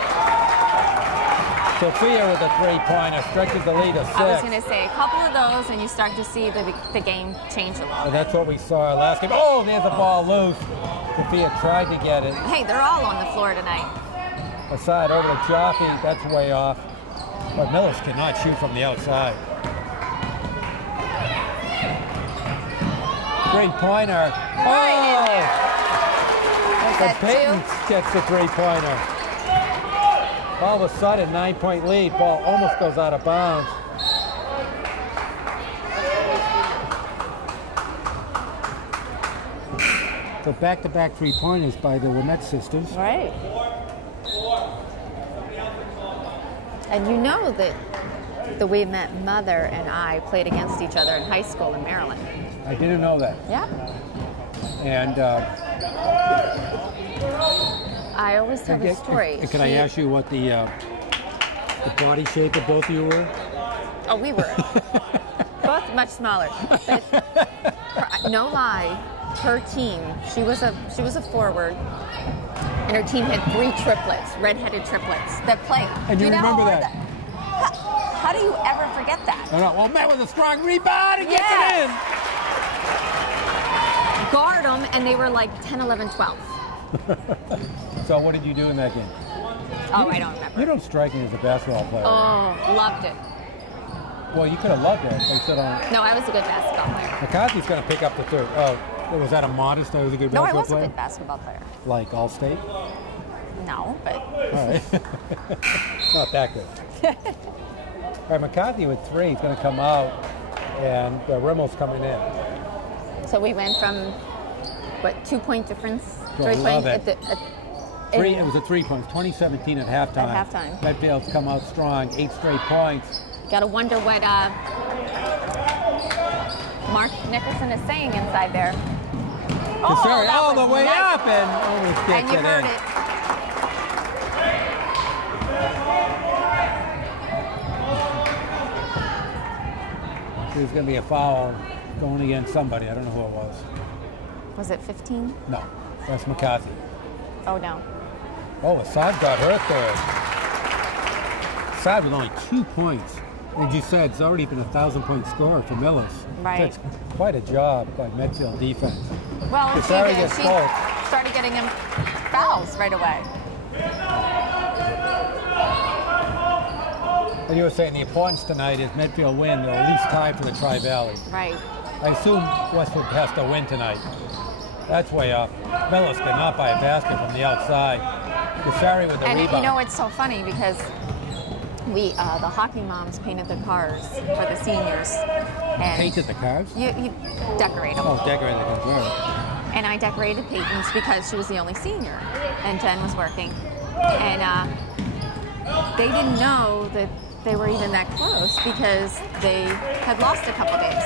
Sophia with a three-pointer stretches the lead to 6. I was going to say, a couple of those and you start to see the game change a little. And that's what we saw last game. Oh, there's the ball loose. Sophia tried to get it. Hey, they're all on the floor tonight. Aside over to Jaffe. That's way off. But Millis cannot shoot from the outside. Three-pointer. Right in there. And Peyton gets the three-pointer. All of a sudden, 9-point lead. Ball almost goes out of bounds. So back-to-back three-pointers by the Wamet sisters. Right. And you know that the way my mother and I played against each other in high school in Maryland. I didn't know that. Yeah. And I always tell the story. Can I ask you what the body shape of both of you were? Oh, we were both much smaller. But no lie, her team. She was a forward, and her team had 3 triplets, redheaded triplets that played. And you remember that? How do you ever forget that? I know. Well, Matt with a strong rebound and gets it in. Guard them, and they were like 10, 11, 12. So what did you do in that game? Oh, I don't remember. You don't strike me as a basketball player. Oh, loved it. Well, you could have loved it. Except No, I was a good basketball player. McCarthy's going to pick up the third. Oh, was that a modest? I was a good No, I basketball was player? a good basketball player. Like All-State? No, but... All right. Not that good. All right, McCarthy with 3. He's going to come out, and Rimmel's coming in. So we went from, what, 2-point difference? I love it. It was a 3-point. 2017 at halftime. At halftime. Medfield's come out strong, 8 straight points. Got to wonder what Mark Nicholson is saying inside there. Sorry, all the way nice. up and almost gets And you heard in. it. There's going to be a foul going against somebody. I don't know who it was. Was it 15? No, that's McCarthy. Oh, no. Oh, Assad got hurt there. Assad with only 2 points. As you said, it's already been a 1,000-point scorer for Millis. Right. That's quite a job by Medfield defense. Well, and Sorry, she gets close. started getting him fouls right away. And you were saying the importance tonight is Medfield win, or at least tie for the Tri-Valley. Right. I assume Westwood has to win tonight. That's way up. Millis could not buy a basket from the outside. Cassari with the And rebound. you know, it's so funny because we, the hockey moms painted the cars for the seniors. And Painted the cars? You decorate them. Oh, decorated the cars. All right. And I decorated Peyton's because she was the only senior, and Jen was working. And they didn't know that they were even that close because they had lost a couple games.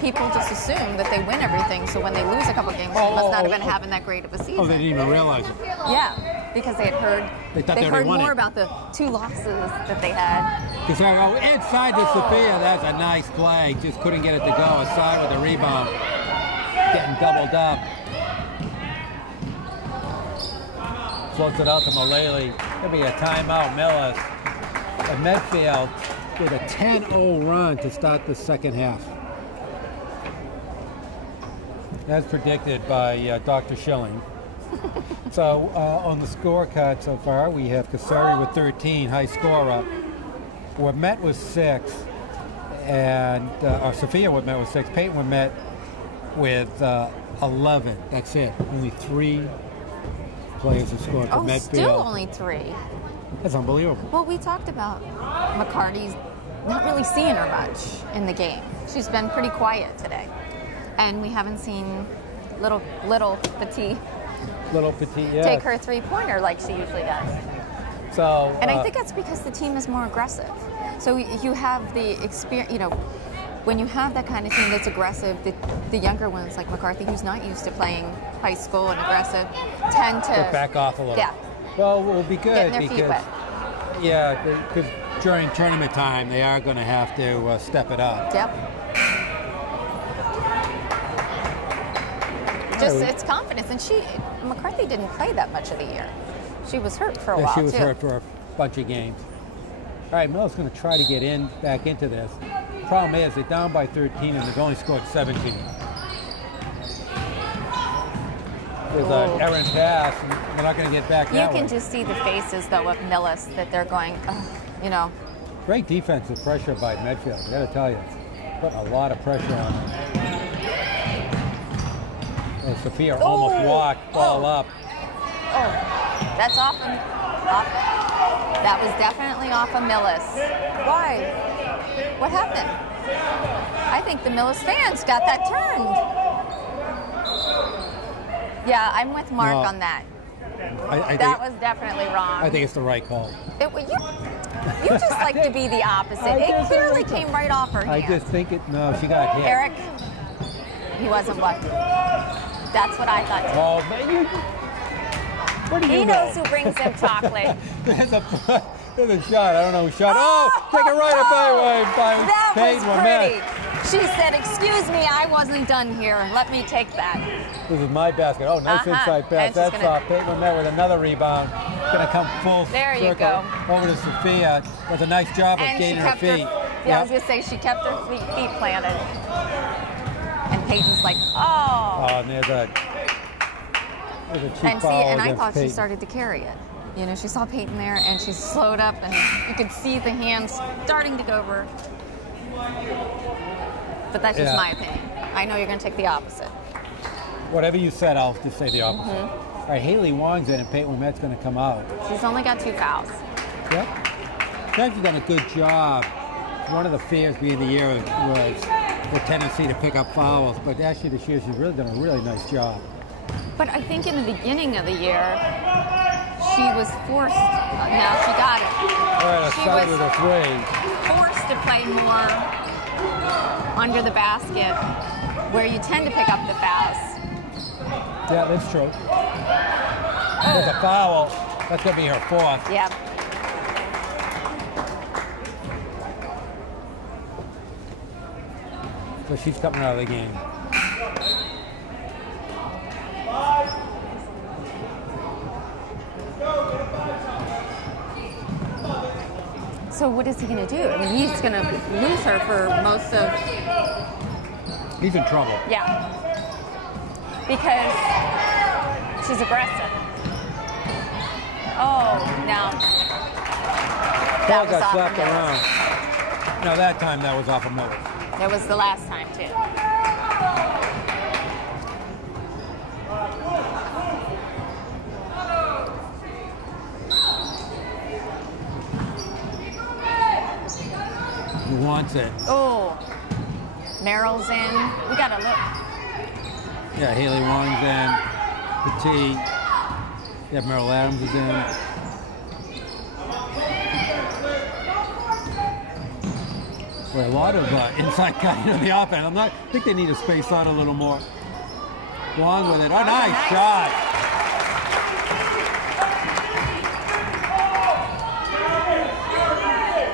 People just assume that they win everything, so when they lose a couple games, they must not have been having that great of a season. Oh, they didn't even realize it. Yeah, because they had heard. They thought they heard won more it. about the 2 losses that they had. Cassari, inside to Sophia. That's a nice play. Just couldn't get it to go. Aside with the rebound. Getting doubled up. Floats it out to Mullally. There'll be a timeout, Millis. And Medfield with a 10-0 run to start the second half. As predicted by Dr. Schilling. So on the scorecard so far, we have Cassari with 13, high scorer. Wimette was 6, and or Sophia Wimette was 6. Peyton Wimette with 11. That's it. Only 3 players have scored for Medfield. Still only 3. That's unbelievable. Well, we talked about McCarty's not really seeing her much in the game. She's been pretty quiet today. And we haven't seen little Petit yeah. take her 3-pointer like she usually does. So, and I think that's because the team is more aggressive. So you have the experience, you know, when you have that kind of team that's aggressive, the younger ones like McCarthy, who's not used to playing high school and aggressive, tend to back off a little. Yeah. Well, it will be good Getting their because feet wet. Yeah, because during tournament time they are going to have to step it up. Yep. Just it's confidence, and McCarthy didn't play that much of the year. She was hurt for a while, she was too. hurt for a bunch of games. All right, Millis going to try to get back into this. Problem is, they're down by 13 and they've only scored 17. There's an errant pass, and they're not going to get back that way. You can just see the faces, though, of Millis, that they're going, you know. Great defensive pressure by Medfield, I got to tell you. Putting a lot of pressure on them. And Sophia almost walked, ball up. Oh, that's off him. That was definitely off of Millis. Why? What happened? I think the Millis fans got that turned. Yeah, I'm with Mark on that. I That was definitely wrong. I think it's the right call. You just like to be the opposite. It clearly came right off her hand. I just think it. No, she got hit. Eric, he wasn't lucky. That's what I thought. Oh man, what do you He know? knows who brings him chocolate. There's a shot. I don't know who shot. Oh, take it right by That Peyton was Lamette. pretty. She said, "Excuse me, I wasn't done here. Let me take that." This is my basket. Oh, nice inside pass. And she's That's gonna- off. Peyton Lamette with another rebound. Going to come full There you circle go. over to Sophia. Does a nice job of And she gaining her kept feet. Yeah, I was gonna say she kept her feet planted. And Peyton's like, "Oh." Oh, and there's a cheap And see, foul and I against thought she Peyton. started to carry it. You know, she saw Peyton there, and she slowed up, and you could see the hands starting to go over. But that's just Yeah. my opinion. I know you're going to take the opposite. Whatever you said, I'll just say the opposite. All right, Haley Wong's in, and Peyton Lamette's going to come out. She's only got 2 fouls. Yep. She's actually done a good job. One of the fears being the year was the tendency to pick up fouls, but actually this year she's really done a really nice job. But I think in the beginning of the year, she was forced. Now she got it. All right, a She side was with a three. forced to play more under the basket, where you tend to pick up the fouls. Yeah, that's true. There's a foul. That's going to be her 4th. Yeah. So she's coming out of the game. So what is he going to do? I mean, he's going to lose her for most of... He's in trouble. Yeah. Because she's aggressive. Oh, no. Ball was got off slapped of Millis. around. No, that time that was off of Millis. That was the last time, too. He wants it. Oh, Merrill's in. We got to look. Yeah, Haley Wong's in. Petit. Yeah, Merrill Adams is in. Well, a lot of inside cutting of the offense. I think they need to space out a little more. Wong with it. Oh, nice shot.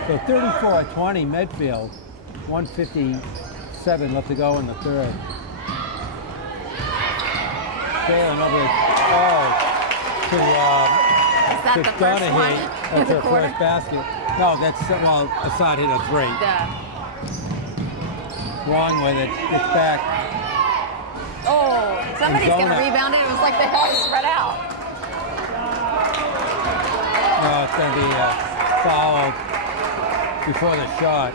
So 34-20, Medfield. 1:57 left to go in the third. Jalen over Is that to the first Donahue. one? That's in her the quarter? first basket. No, that's, well, Assad hit a 3. Wong with it. Gets back. Oh, somebody's going to Zona. rebound it. It was like they had it spread out. No, it's going to be fouled before the shot.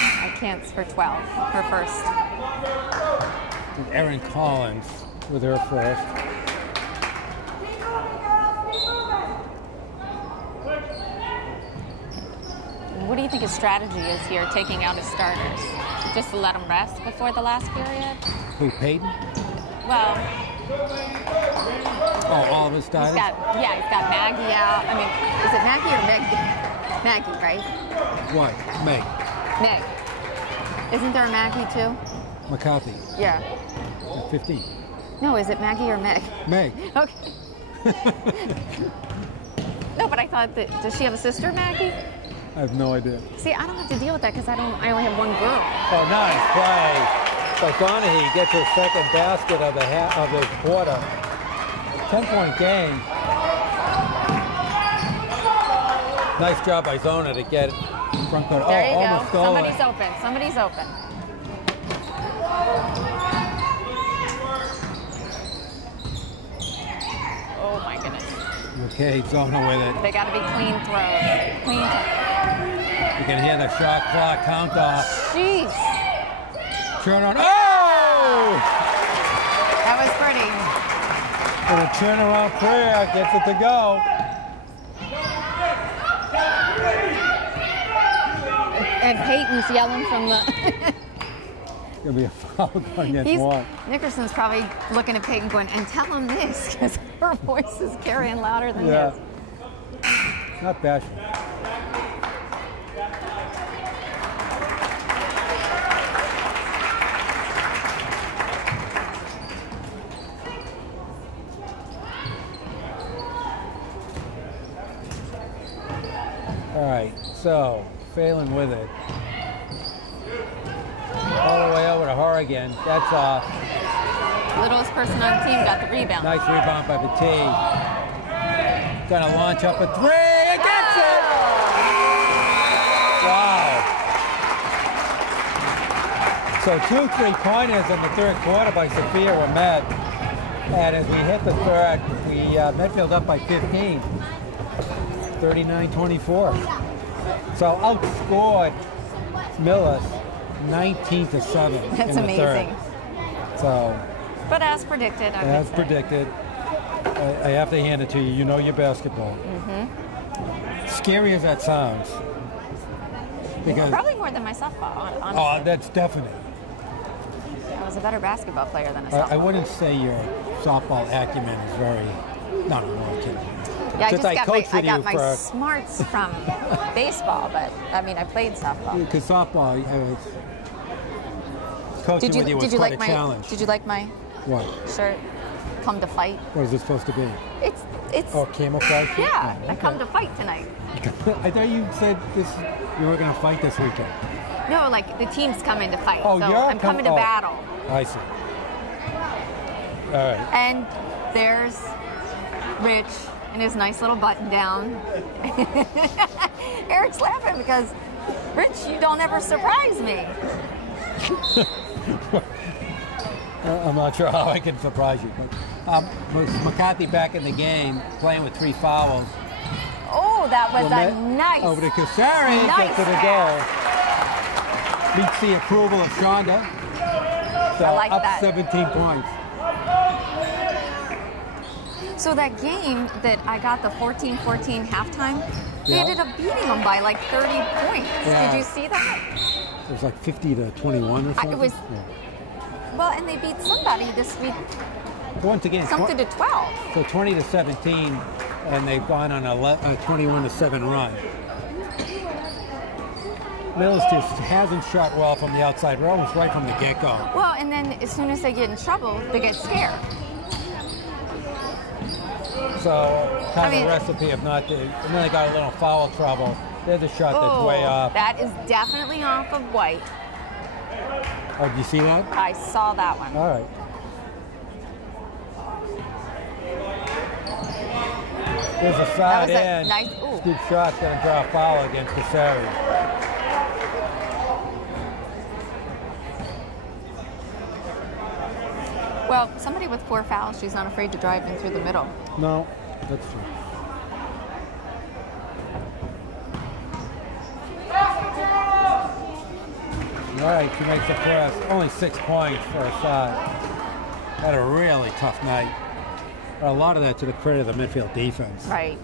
I can't for 12, her first. And Erin Collins with her first. What do you think his strategy is here, taking out his starters? Just to let them rest before the last period? Who, Peyton? Well, Oh, all of his he's starters? got Maggie out. I mean, is it Maggie or Meg? Maggie, right? What? Meg. Meg. Isn't there a Maggie too? McCarthy. Yeah. At 15. No, is it Maggie or Meg? Meg. Okay. No, but I thought that, does she have a sister, Maggie? I have no idea. See, I don't have to deal with that because I only have one girl. Oh, nice play. So Donahue gets her second basket of the quarter. 10-point game. Nice job by Zona to get in front court. There you almost go. stole Somebody's it. open. Somebody's open. Oh my goodness. Okay, Zona with it. They got to be clean throws. Clean. You can hear the shot clock count off. Jeez. Turn on. Oh! That was pretty. And a turnaround prayer gets it to go. And Peyton's yelling from the... Gonna be a foul going against Wong. Nickerson's probably looking at Peyton going, and tell him this, because her voice is carrying louder than Yeah. his. Not bashful. All right, so failing with it. All the way over to Horrigan. That's off. Littlest person on the team got the rebound. Nice rebound by Petit. Gonna launch up a three and gets it! Wow. So 2 3-pointers in the third quarter by Sophia were met. And as we hit the third, Medfield up by 15. 39-24. So outscored Millis 19-7 That's in the amazing. third. So, But as predicted, I would say. predicted, I have to hand it to you. You know your basketball. Scary as that sounds. Because Probably more than my softball, honestly. oh, that's definite. I was a better basketball player than a softball. I wouldn't say your softball acumen is very. No, I'm kidding. Yeah, I Since just I got my smarts from baseball, but I mean, I played softball. Because softball, coaching with you was quite a challenge. Did you like my What? shirt? Come to fight. What is it supposed to be? It's. Oh, camouflage? Yeah, Oh, I come to fight tonight. I thought you said you were going to fight this weekend. No, like the team's coming to fight, Oh, so you're I'm coming to battle. I see. All right. And there's Rich in his nice little button down. Eric's laughing because, Rich, you don't ever surprise me. I'm not sure how I can surprise you. But McCarthy back in the game, playing with 3 fouls. Oh, that was a nice. Over to Kasari, nice gets to the goal. Meets the approval of Shonda. So I like up that. 17 points. So that game that I got the 14-14 halftime, they Yeah. ended up beating them by like 30 points. Yeah. Did you see that? It was like 50-21 or something. It was. Well, and they beat somebody this week, Once again, something to 12. so 20-17, and they've gone on a 21-7 run. Millis just hasn't shot well from the outside, almost right from the get-go. Well, and then as soon as they get in trouble, they get scared. So kind I mean- of a recipe of not to, and then they got a little foul trouble. There's a shot that's way off. That is definitely off of White. Oh, did you see that? I saw that one. All right. There's a side was a end. nice- ooh. Good shot, gonna draw a foul against Kasari. Well, somebody with 4 fouls, she's not afraid to drive in through the middle. No, that's true. All right, she makes the press. Only 6 points for a shot. Had a really tough night. A lot of that to the credit of the midfield defense. Right.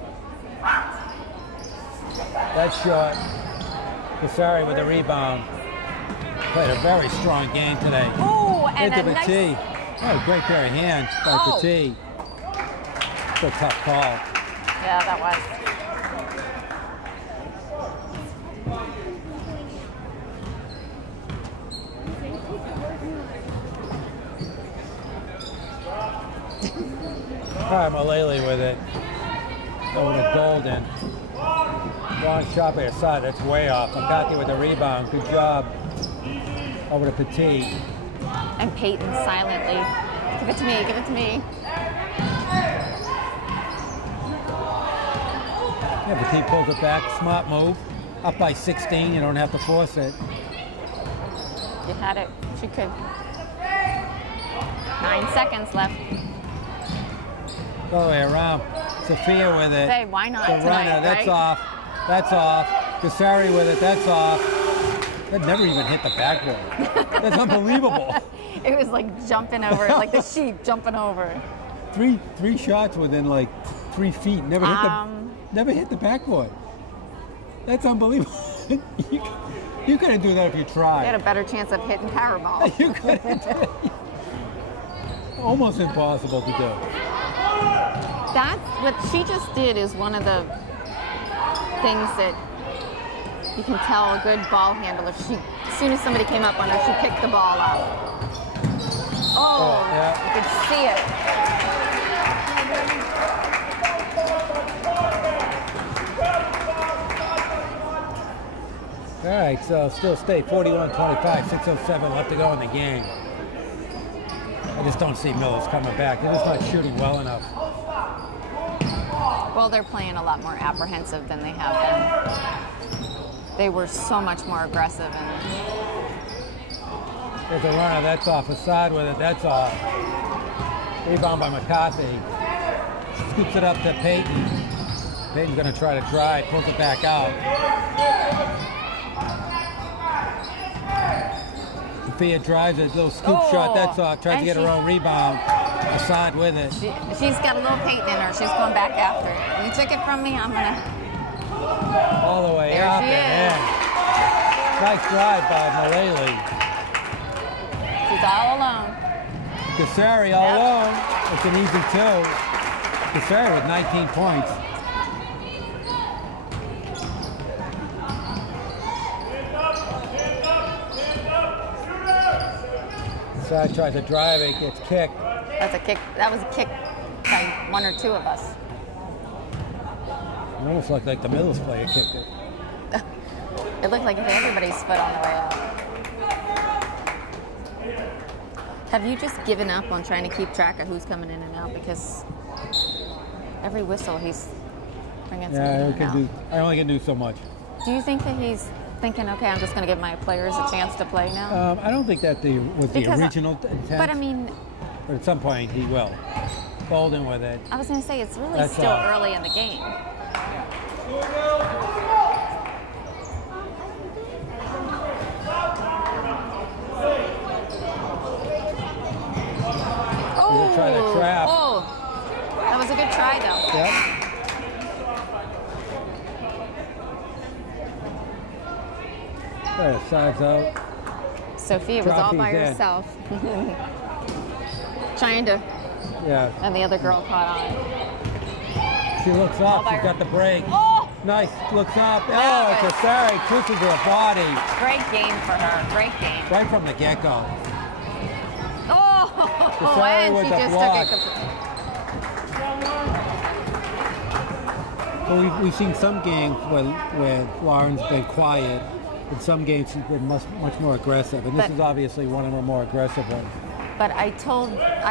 That shot, Kasari with the rebound. Played a very strong game today. Oh, and Into a nice. Petit. Oh, great pair of hands by Oh. Petit. It's a tough call. Yeah, that was. All right, Malele with it. Over to Golden. Wrong shot by her side. That's way off. McCarthy with the rebound. Good job. Over to Petit. And Peyton silently. Give it to me, give it to me. Yeah, Petit pulls it back. Smart move. Up by 16. You don't have to force it. You had it. She could. 9 seconds left. All the way around. Sophia with it. Hey, why not The tonight, runner. That's right? off. That's off. Kasari with it. That's off. That never even hit the backboard. That's unbelievable. It was like jumping over, like the sheep jumping over. Three shots within like 3 feet. Never hit the backboard. That's unbelievable. you couldn't do that if you They tried. had a better chance of hitting Powerball. You couldn't do it. Almost impossible to do. That's what she just did is one of the things that you can tell a good ball handler. As soon as somebody came up on her, she picked the ball up. Oh, yeah. You could see it. All right, so still stay 41-25, 6:07 left to go in the game. I just don't see Millis coming back. They're just not shooting well enough. Well, they're playing a lot more apprehensive than they have been. They were so much more aggressive. And There's a runner, that's off. Assad with it, that's off. Rebound by McCarthy. Scoops it up to Peyton. Peyton's going to try to drive, pulls it back out. Sophia drives a little scoop shot, that's off. Tries to get her own rebound. Assad with it. She's got a little Peyton in her. She's going back after it. You took it from me, I'm going to... All the way There up she and is. in. Nice drive by Millis. She's all alone. Cassari all alone. It's an easy two. Cassari with 19 points. Assad tries to drive it, gets kicked. That's a kick. That was a kick by one or two of us. It almost looked like the Millis player kicked it. It looked like it hit everybody's foot on the way out. Have you just given up on trying to keep track of who's coming in and out? Because every whistle he's bringing somebody in and out. I only can do so much. Do you think that he's thinking, okay, I'm just going to give my players a chance to play now? I don't think that was the original intent. But I mean... But at some point he will. Golden with it. I was going to say, it's really still early in the game. Try the trap. Oh, that was a good try, though. Yep. Sides out. Sophia was all by herself. Trying to. Yeah. And the other girl caught on. She looks up. She's got the break. Oh! Nice. Looks up. Cassari twists her body. Great game for her. Great game. Right from the get-go. Oh, and she just took it. Well, we've seen some games where Lauren's been quiet, and some games she's been much more aggressive, and this is obviously one of her more aggressive ones. But I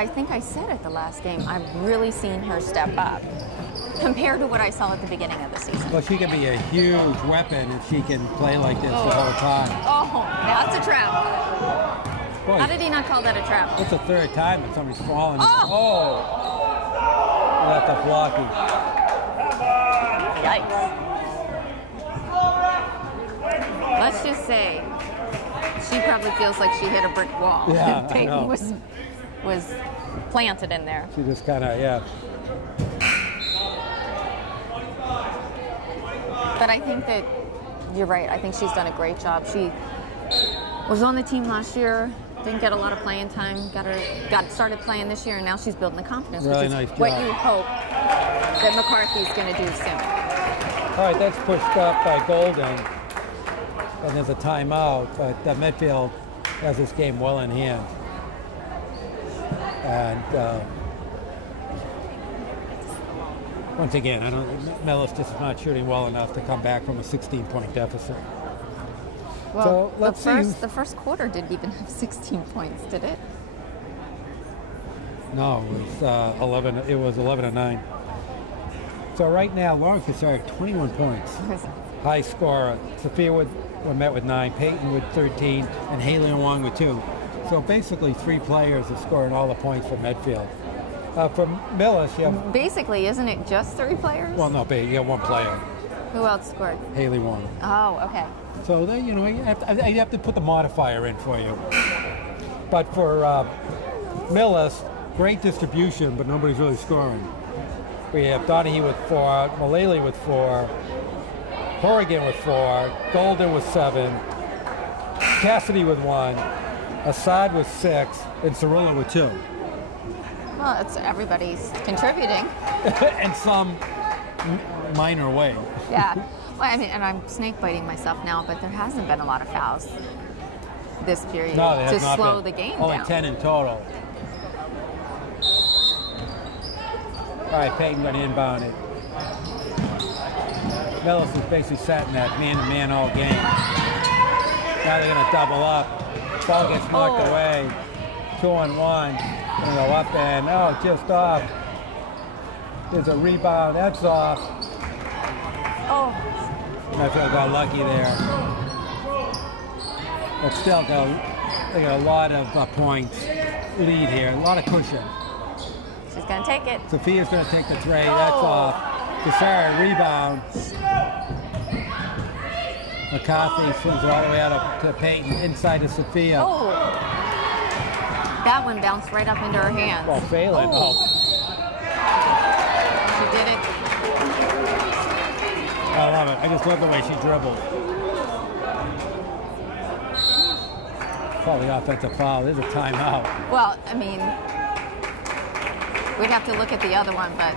think I said it the last game, I've really seen her step up compared to what I saw at the beginning of the season. Well, she can be a huge weapon if she can play like this the whole time. Oh, that's a trap. Boy, how did he not call that a trap? It's the third time that somebody's fallen. Oh! That's a blocking. Yikes. Let's just say she probably feels like she hit a brick wall. Yeah, Peyton was planted in there. She just kind of, But I think that you're right. I think she's done a great job. She was on the team last year. Didn't get a lot of playing time. Got started playing this year, and now she's building the confidence, really which is nice job. what you hope that McCarthy's going to do soon. All right, that's pushed up by Golden, and there's a timeout. But Medfield has this game well in hand, and once again, Millis just is not shooting well enough to come back from a 16-point deficit. Well, so let's see. The first quarter didn't even have 16 points, did it? No, it was 11. It was 11-9. So right now, Lauren Cassari 21 points, high scorer. Sophia were met with 9, Peyton with 13, and Haley Wong with 2. So basically, 3 players are scoring all the points for Medfield. For Millis, you have basically, isn't it just 3 players? Well, no, you have 1 player. Who else scored? Haley Wong. Oh, okay. So you have to put the modifier in for you. But for Millis, great distribution, but nobody's really scoring. We have Donahue with 4, Mullally with 4, Horrigan with 4, Golden with 7, Cassidy with 1, Assad with 6, and Cirillo with 2. Well, everybody's contributing. In some minor way. Yeah. Well, I mean, and I'm snake biting myself now, but there hasn't been a lot of fouls this period No, there to has not slow been. the game Only down. 10 in total. All right, Peyton going to inbound it. Millis is basically sat in that man-to-man all game. Now they're going to double up. Ball gets knocked away. 2-on-1. Going to go up and, just off. There's a rebound. That's off. Oh, Medfield got lucky there. But still, they got a lot of points lead here. A lot of cushion. she's going to take it. Sophia's going to take the tray. That's off. Cassara, rebound. McCarthy swings it all the way out to Peyton, inside to Sophia. Oh, that one bounced right up into her hands. Well, Phelan. She did it. I love it. I just love the way she dribbled. Probably offensive foul. There's a timeout. Well, I mean, we'd have to look at the other one, but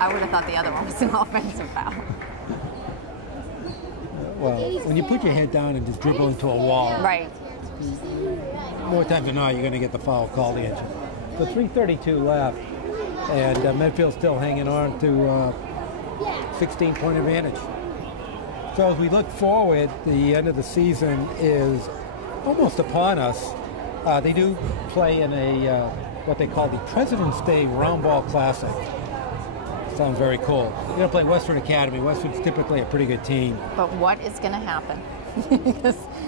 I would have thought the other one was an offensive foul. Well, when you put your head down and just dribble into a wall, Right. more times than not, you're going to get the foul called against you. So 3:32 left, and Medfield's still hanging on to 16-point advantage. So as we look forward, the end of the season is almost upon us. They do play in a what they call the President's Day Round Ball Classic. Sounds very cool. They're going to play Westford Academy. Westford's typically a pretty good team. But what is going to happen?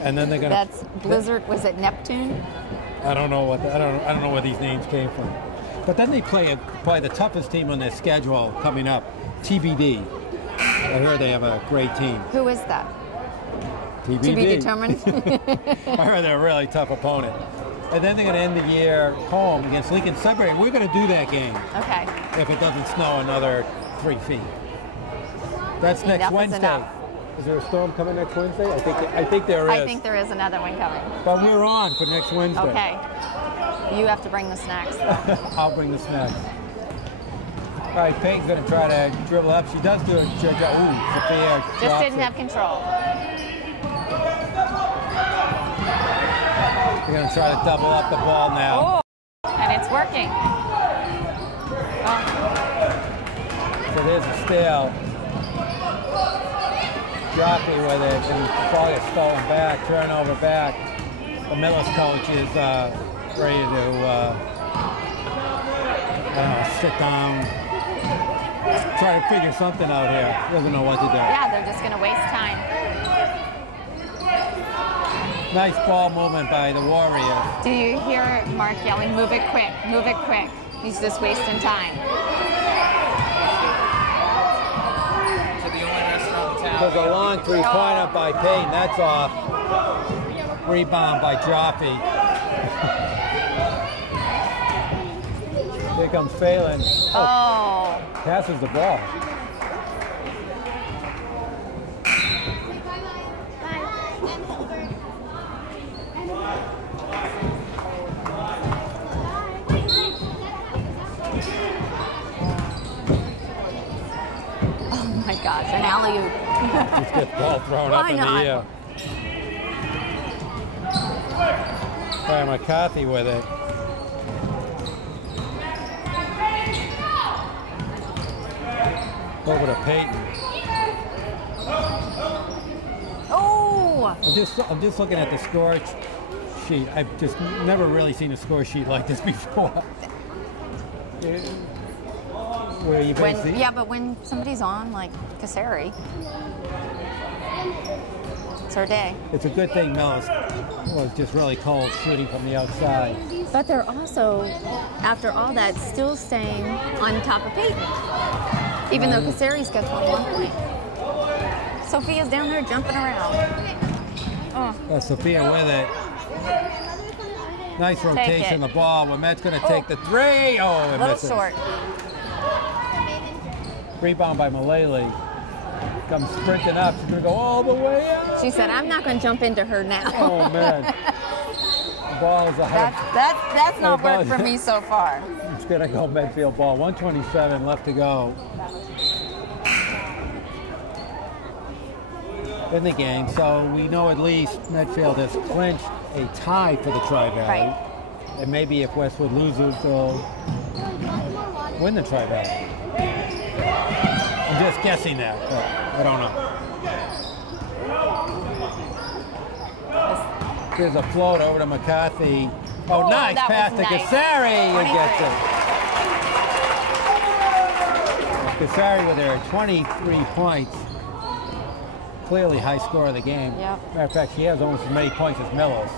And then they're going to. That's Blizzard. Was it Neptune? I don't know I don't know where these names came from. But then they play probably the toughest team on their schedule coming up, TBD. I heard they have a great team. Who is that? TBD. To be determined. I heard they're a really tough opponent. And then they're going to end the year home against Lincoln Sudbury. We're going to do that game Okay. if it doesn't snow another 3 feet. That's next Enough is Wednesday. enough. Is there a storm coming next Wednesday? I think there is. I think there is another one coming. But we're on for next Wednesday. Okay. You have to bring the snacks. I'll bring the snacks. All right, Peyton's going to try to dribble up. She does do a good job. Ooh, Sophia Just drops didn't it. have control. We're going to try to double up the ball now. Oh, and it's working. So there's a steal. Jockey with it, and the ball gets stolen back, turnover back. The Millis coach is ready to, sit down, try to figure something out here. Doesn't know what to do. Yeah, they're just going to waste time. Nice ball movement by the Warriors. Do you hear Mark yelling, move it quick, move it quick? He's just wasting time. There's a long three-pointer by Payne. That's off. Rebound by Jaffe. Here comes Phelan. Oh. Passes the ball. Oh my gosh, an alley-oop. Just get the ball thrown up in the air. All right, McCarthy with it. Over to Peyton. Oh! I'm just looking at the score sheet. I've just never really seen a score sheet like this before. Where you basically, Yeah, but when somebody's on, like Cassari, it's her day. it's a good thing Millis was just really cold shooting from the outside. But they're also, after all that, still staying on top of Peyton. Even though Cassari's got 21 points. Sophia's down there jumping around. Oh. Sophia with it. Nice rotation of the ball. Wemmet's going to take the three. Oh, A it little misses. short. Rebound by Millis. Comes sprinting up. She's going to go all the way up. She said, I'm not going to jump into her now. Oh, man. The ball is ahead. That's not worked for me so far. It's going to go Medfield ball. 1:27 left to go. in the game, so we know at least Medfield has clinched a tie for the Tri-Valley. Right. And maybe if Westwood loses, they'll win the Tri-Valley. I'm just guessing that, but I don't know. Here's a float over to McCarthy. Oh, nice pass to Casari, who gets it. Casari with her 23 points. Clearly high score of the game. Yep. Matter of fact, she has almost as many points as Millis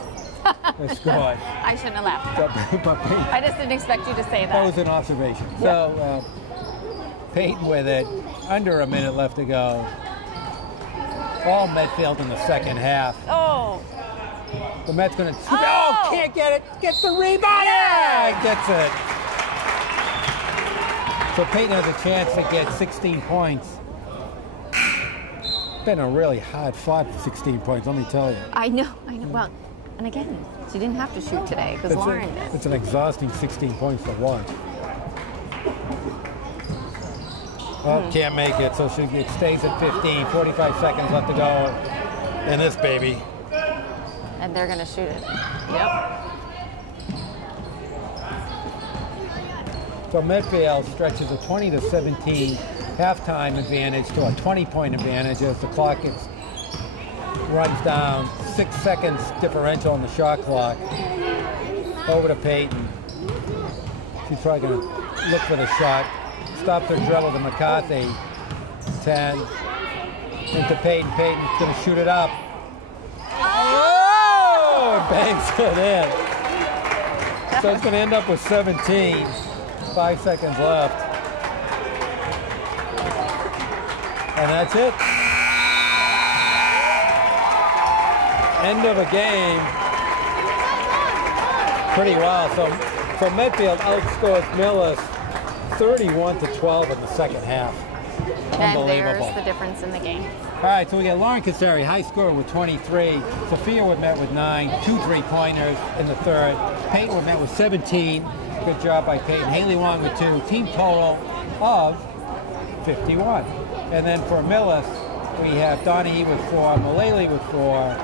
has scored. I shouldn't have laughed. I just didn't expect you to say that. That was an observation. Yep. So Peyton with it, under a minute left to go. All Medfield in the second half. Oh. The Mets going to... Oh, can't get it. Gets the rebound. Yeah, gets it. So Peyton has a chance to get 16 points. Been a really hard-fought 16 points, let me tell you. I know. Well, and again, she didn't have to shoot today because Lauren did. It's an exhausting 16 points to watch. Well, can't make it, so it stays at 15. 45 seconds left to go in this baby. And they're going to shoot it. Yep. So Medfield stretches a 20-17 halftime advantage to a 20-point advantage as the clock runs down. 6 seconds differential on the shot clock. Over to Peyton. She's probably going to look for the shot. Stops her dribble to McCarthy. 10. Into Peyton. Peyton's going to shoot it up. Oh! Banks it in. So it's going to end up with 17. 5 seconds left. And that's it. End of a game. Pretty wild. So Medfield outscores Millis 31-12 in the second half. And there's the difference in the game. All right, so we got Lauren Casari, high scorer with 23. Sophia Wood met with 9, 2 3-pointers in the third. Peyton Wood met with 17. Good job by Peyton. Haley Wong with 2. Team total of 51. And then for Millis, we have Donahue with 4, Mullally with 4,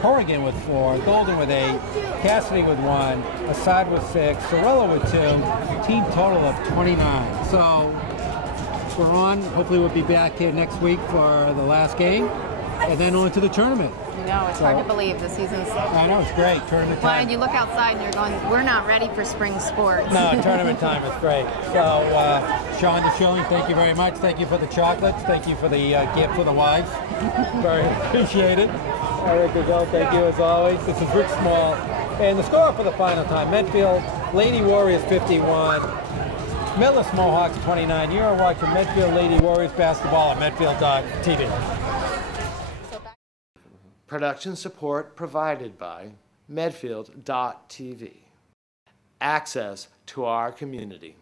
Horrigan with 4, Golden with 8, Cassidy with 1, Assad with 6, Sorella with 2, team total of 29. So we're on. Hopefully we'll be back here next week for the last game, and then on to the tournament. No, it's hard to believe the season's... I know, it's great. Tournament time. Well, and you look outside and you're going, we're not ready for spring sports. No, tournament time is great. So, Shonda Schilling, thank you very much. Thank you for the chocolates. Thank you for the gift for the wives. Very appreciated. Eric Gazelle, thank you as always. This is Rich Small. And the score for the final time, Medfield Lady Warriors 51, Millis Mohawks 29. You're watching Medfield Lady Warriors basketball at Medfield.tv. Production support provided by Medfield.tv. Access to our community.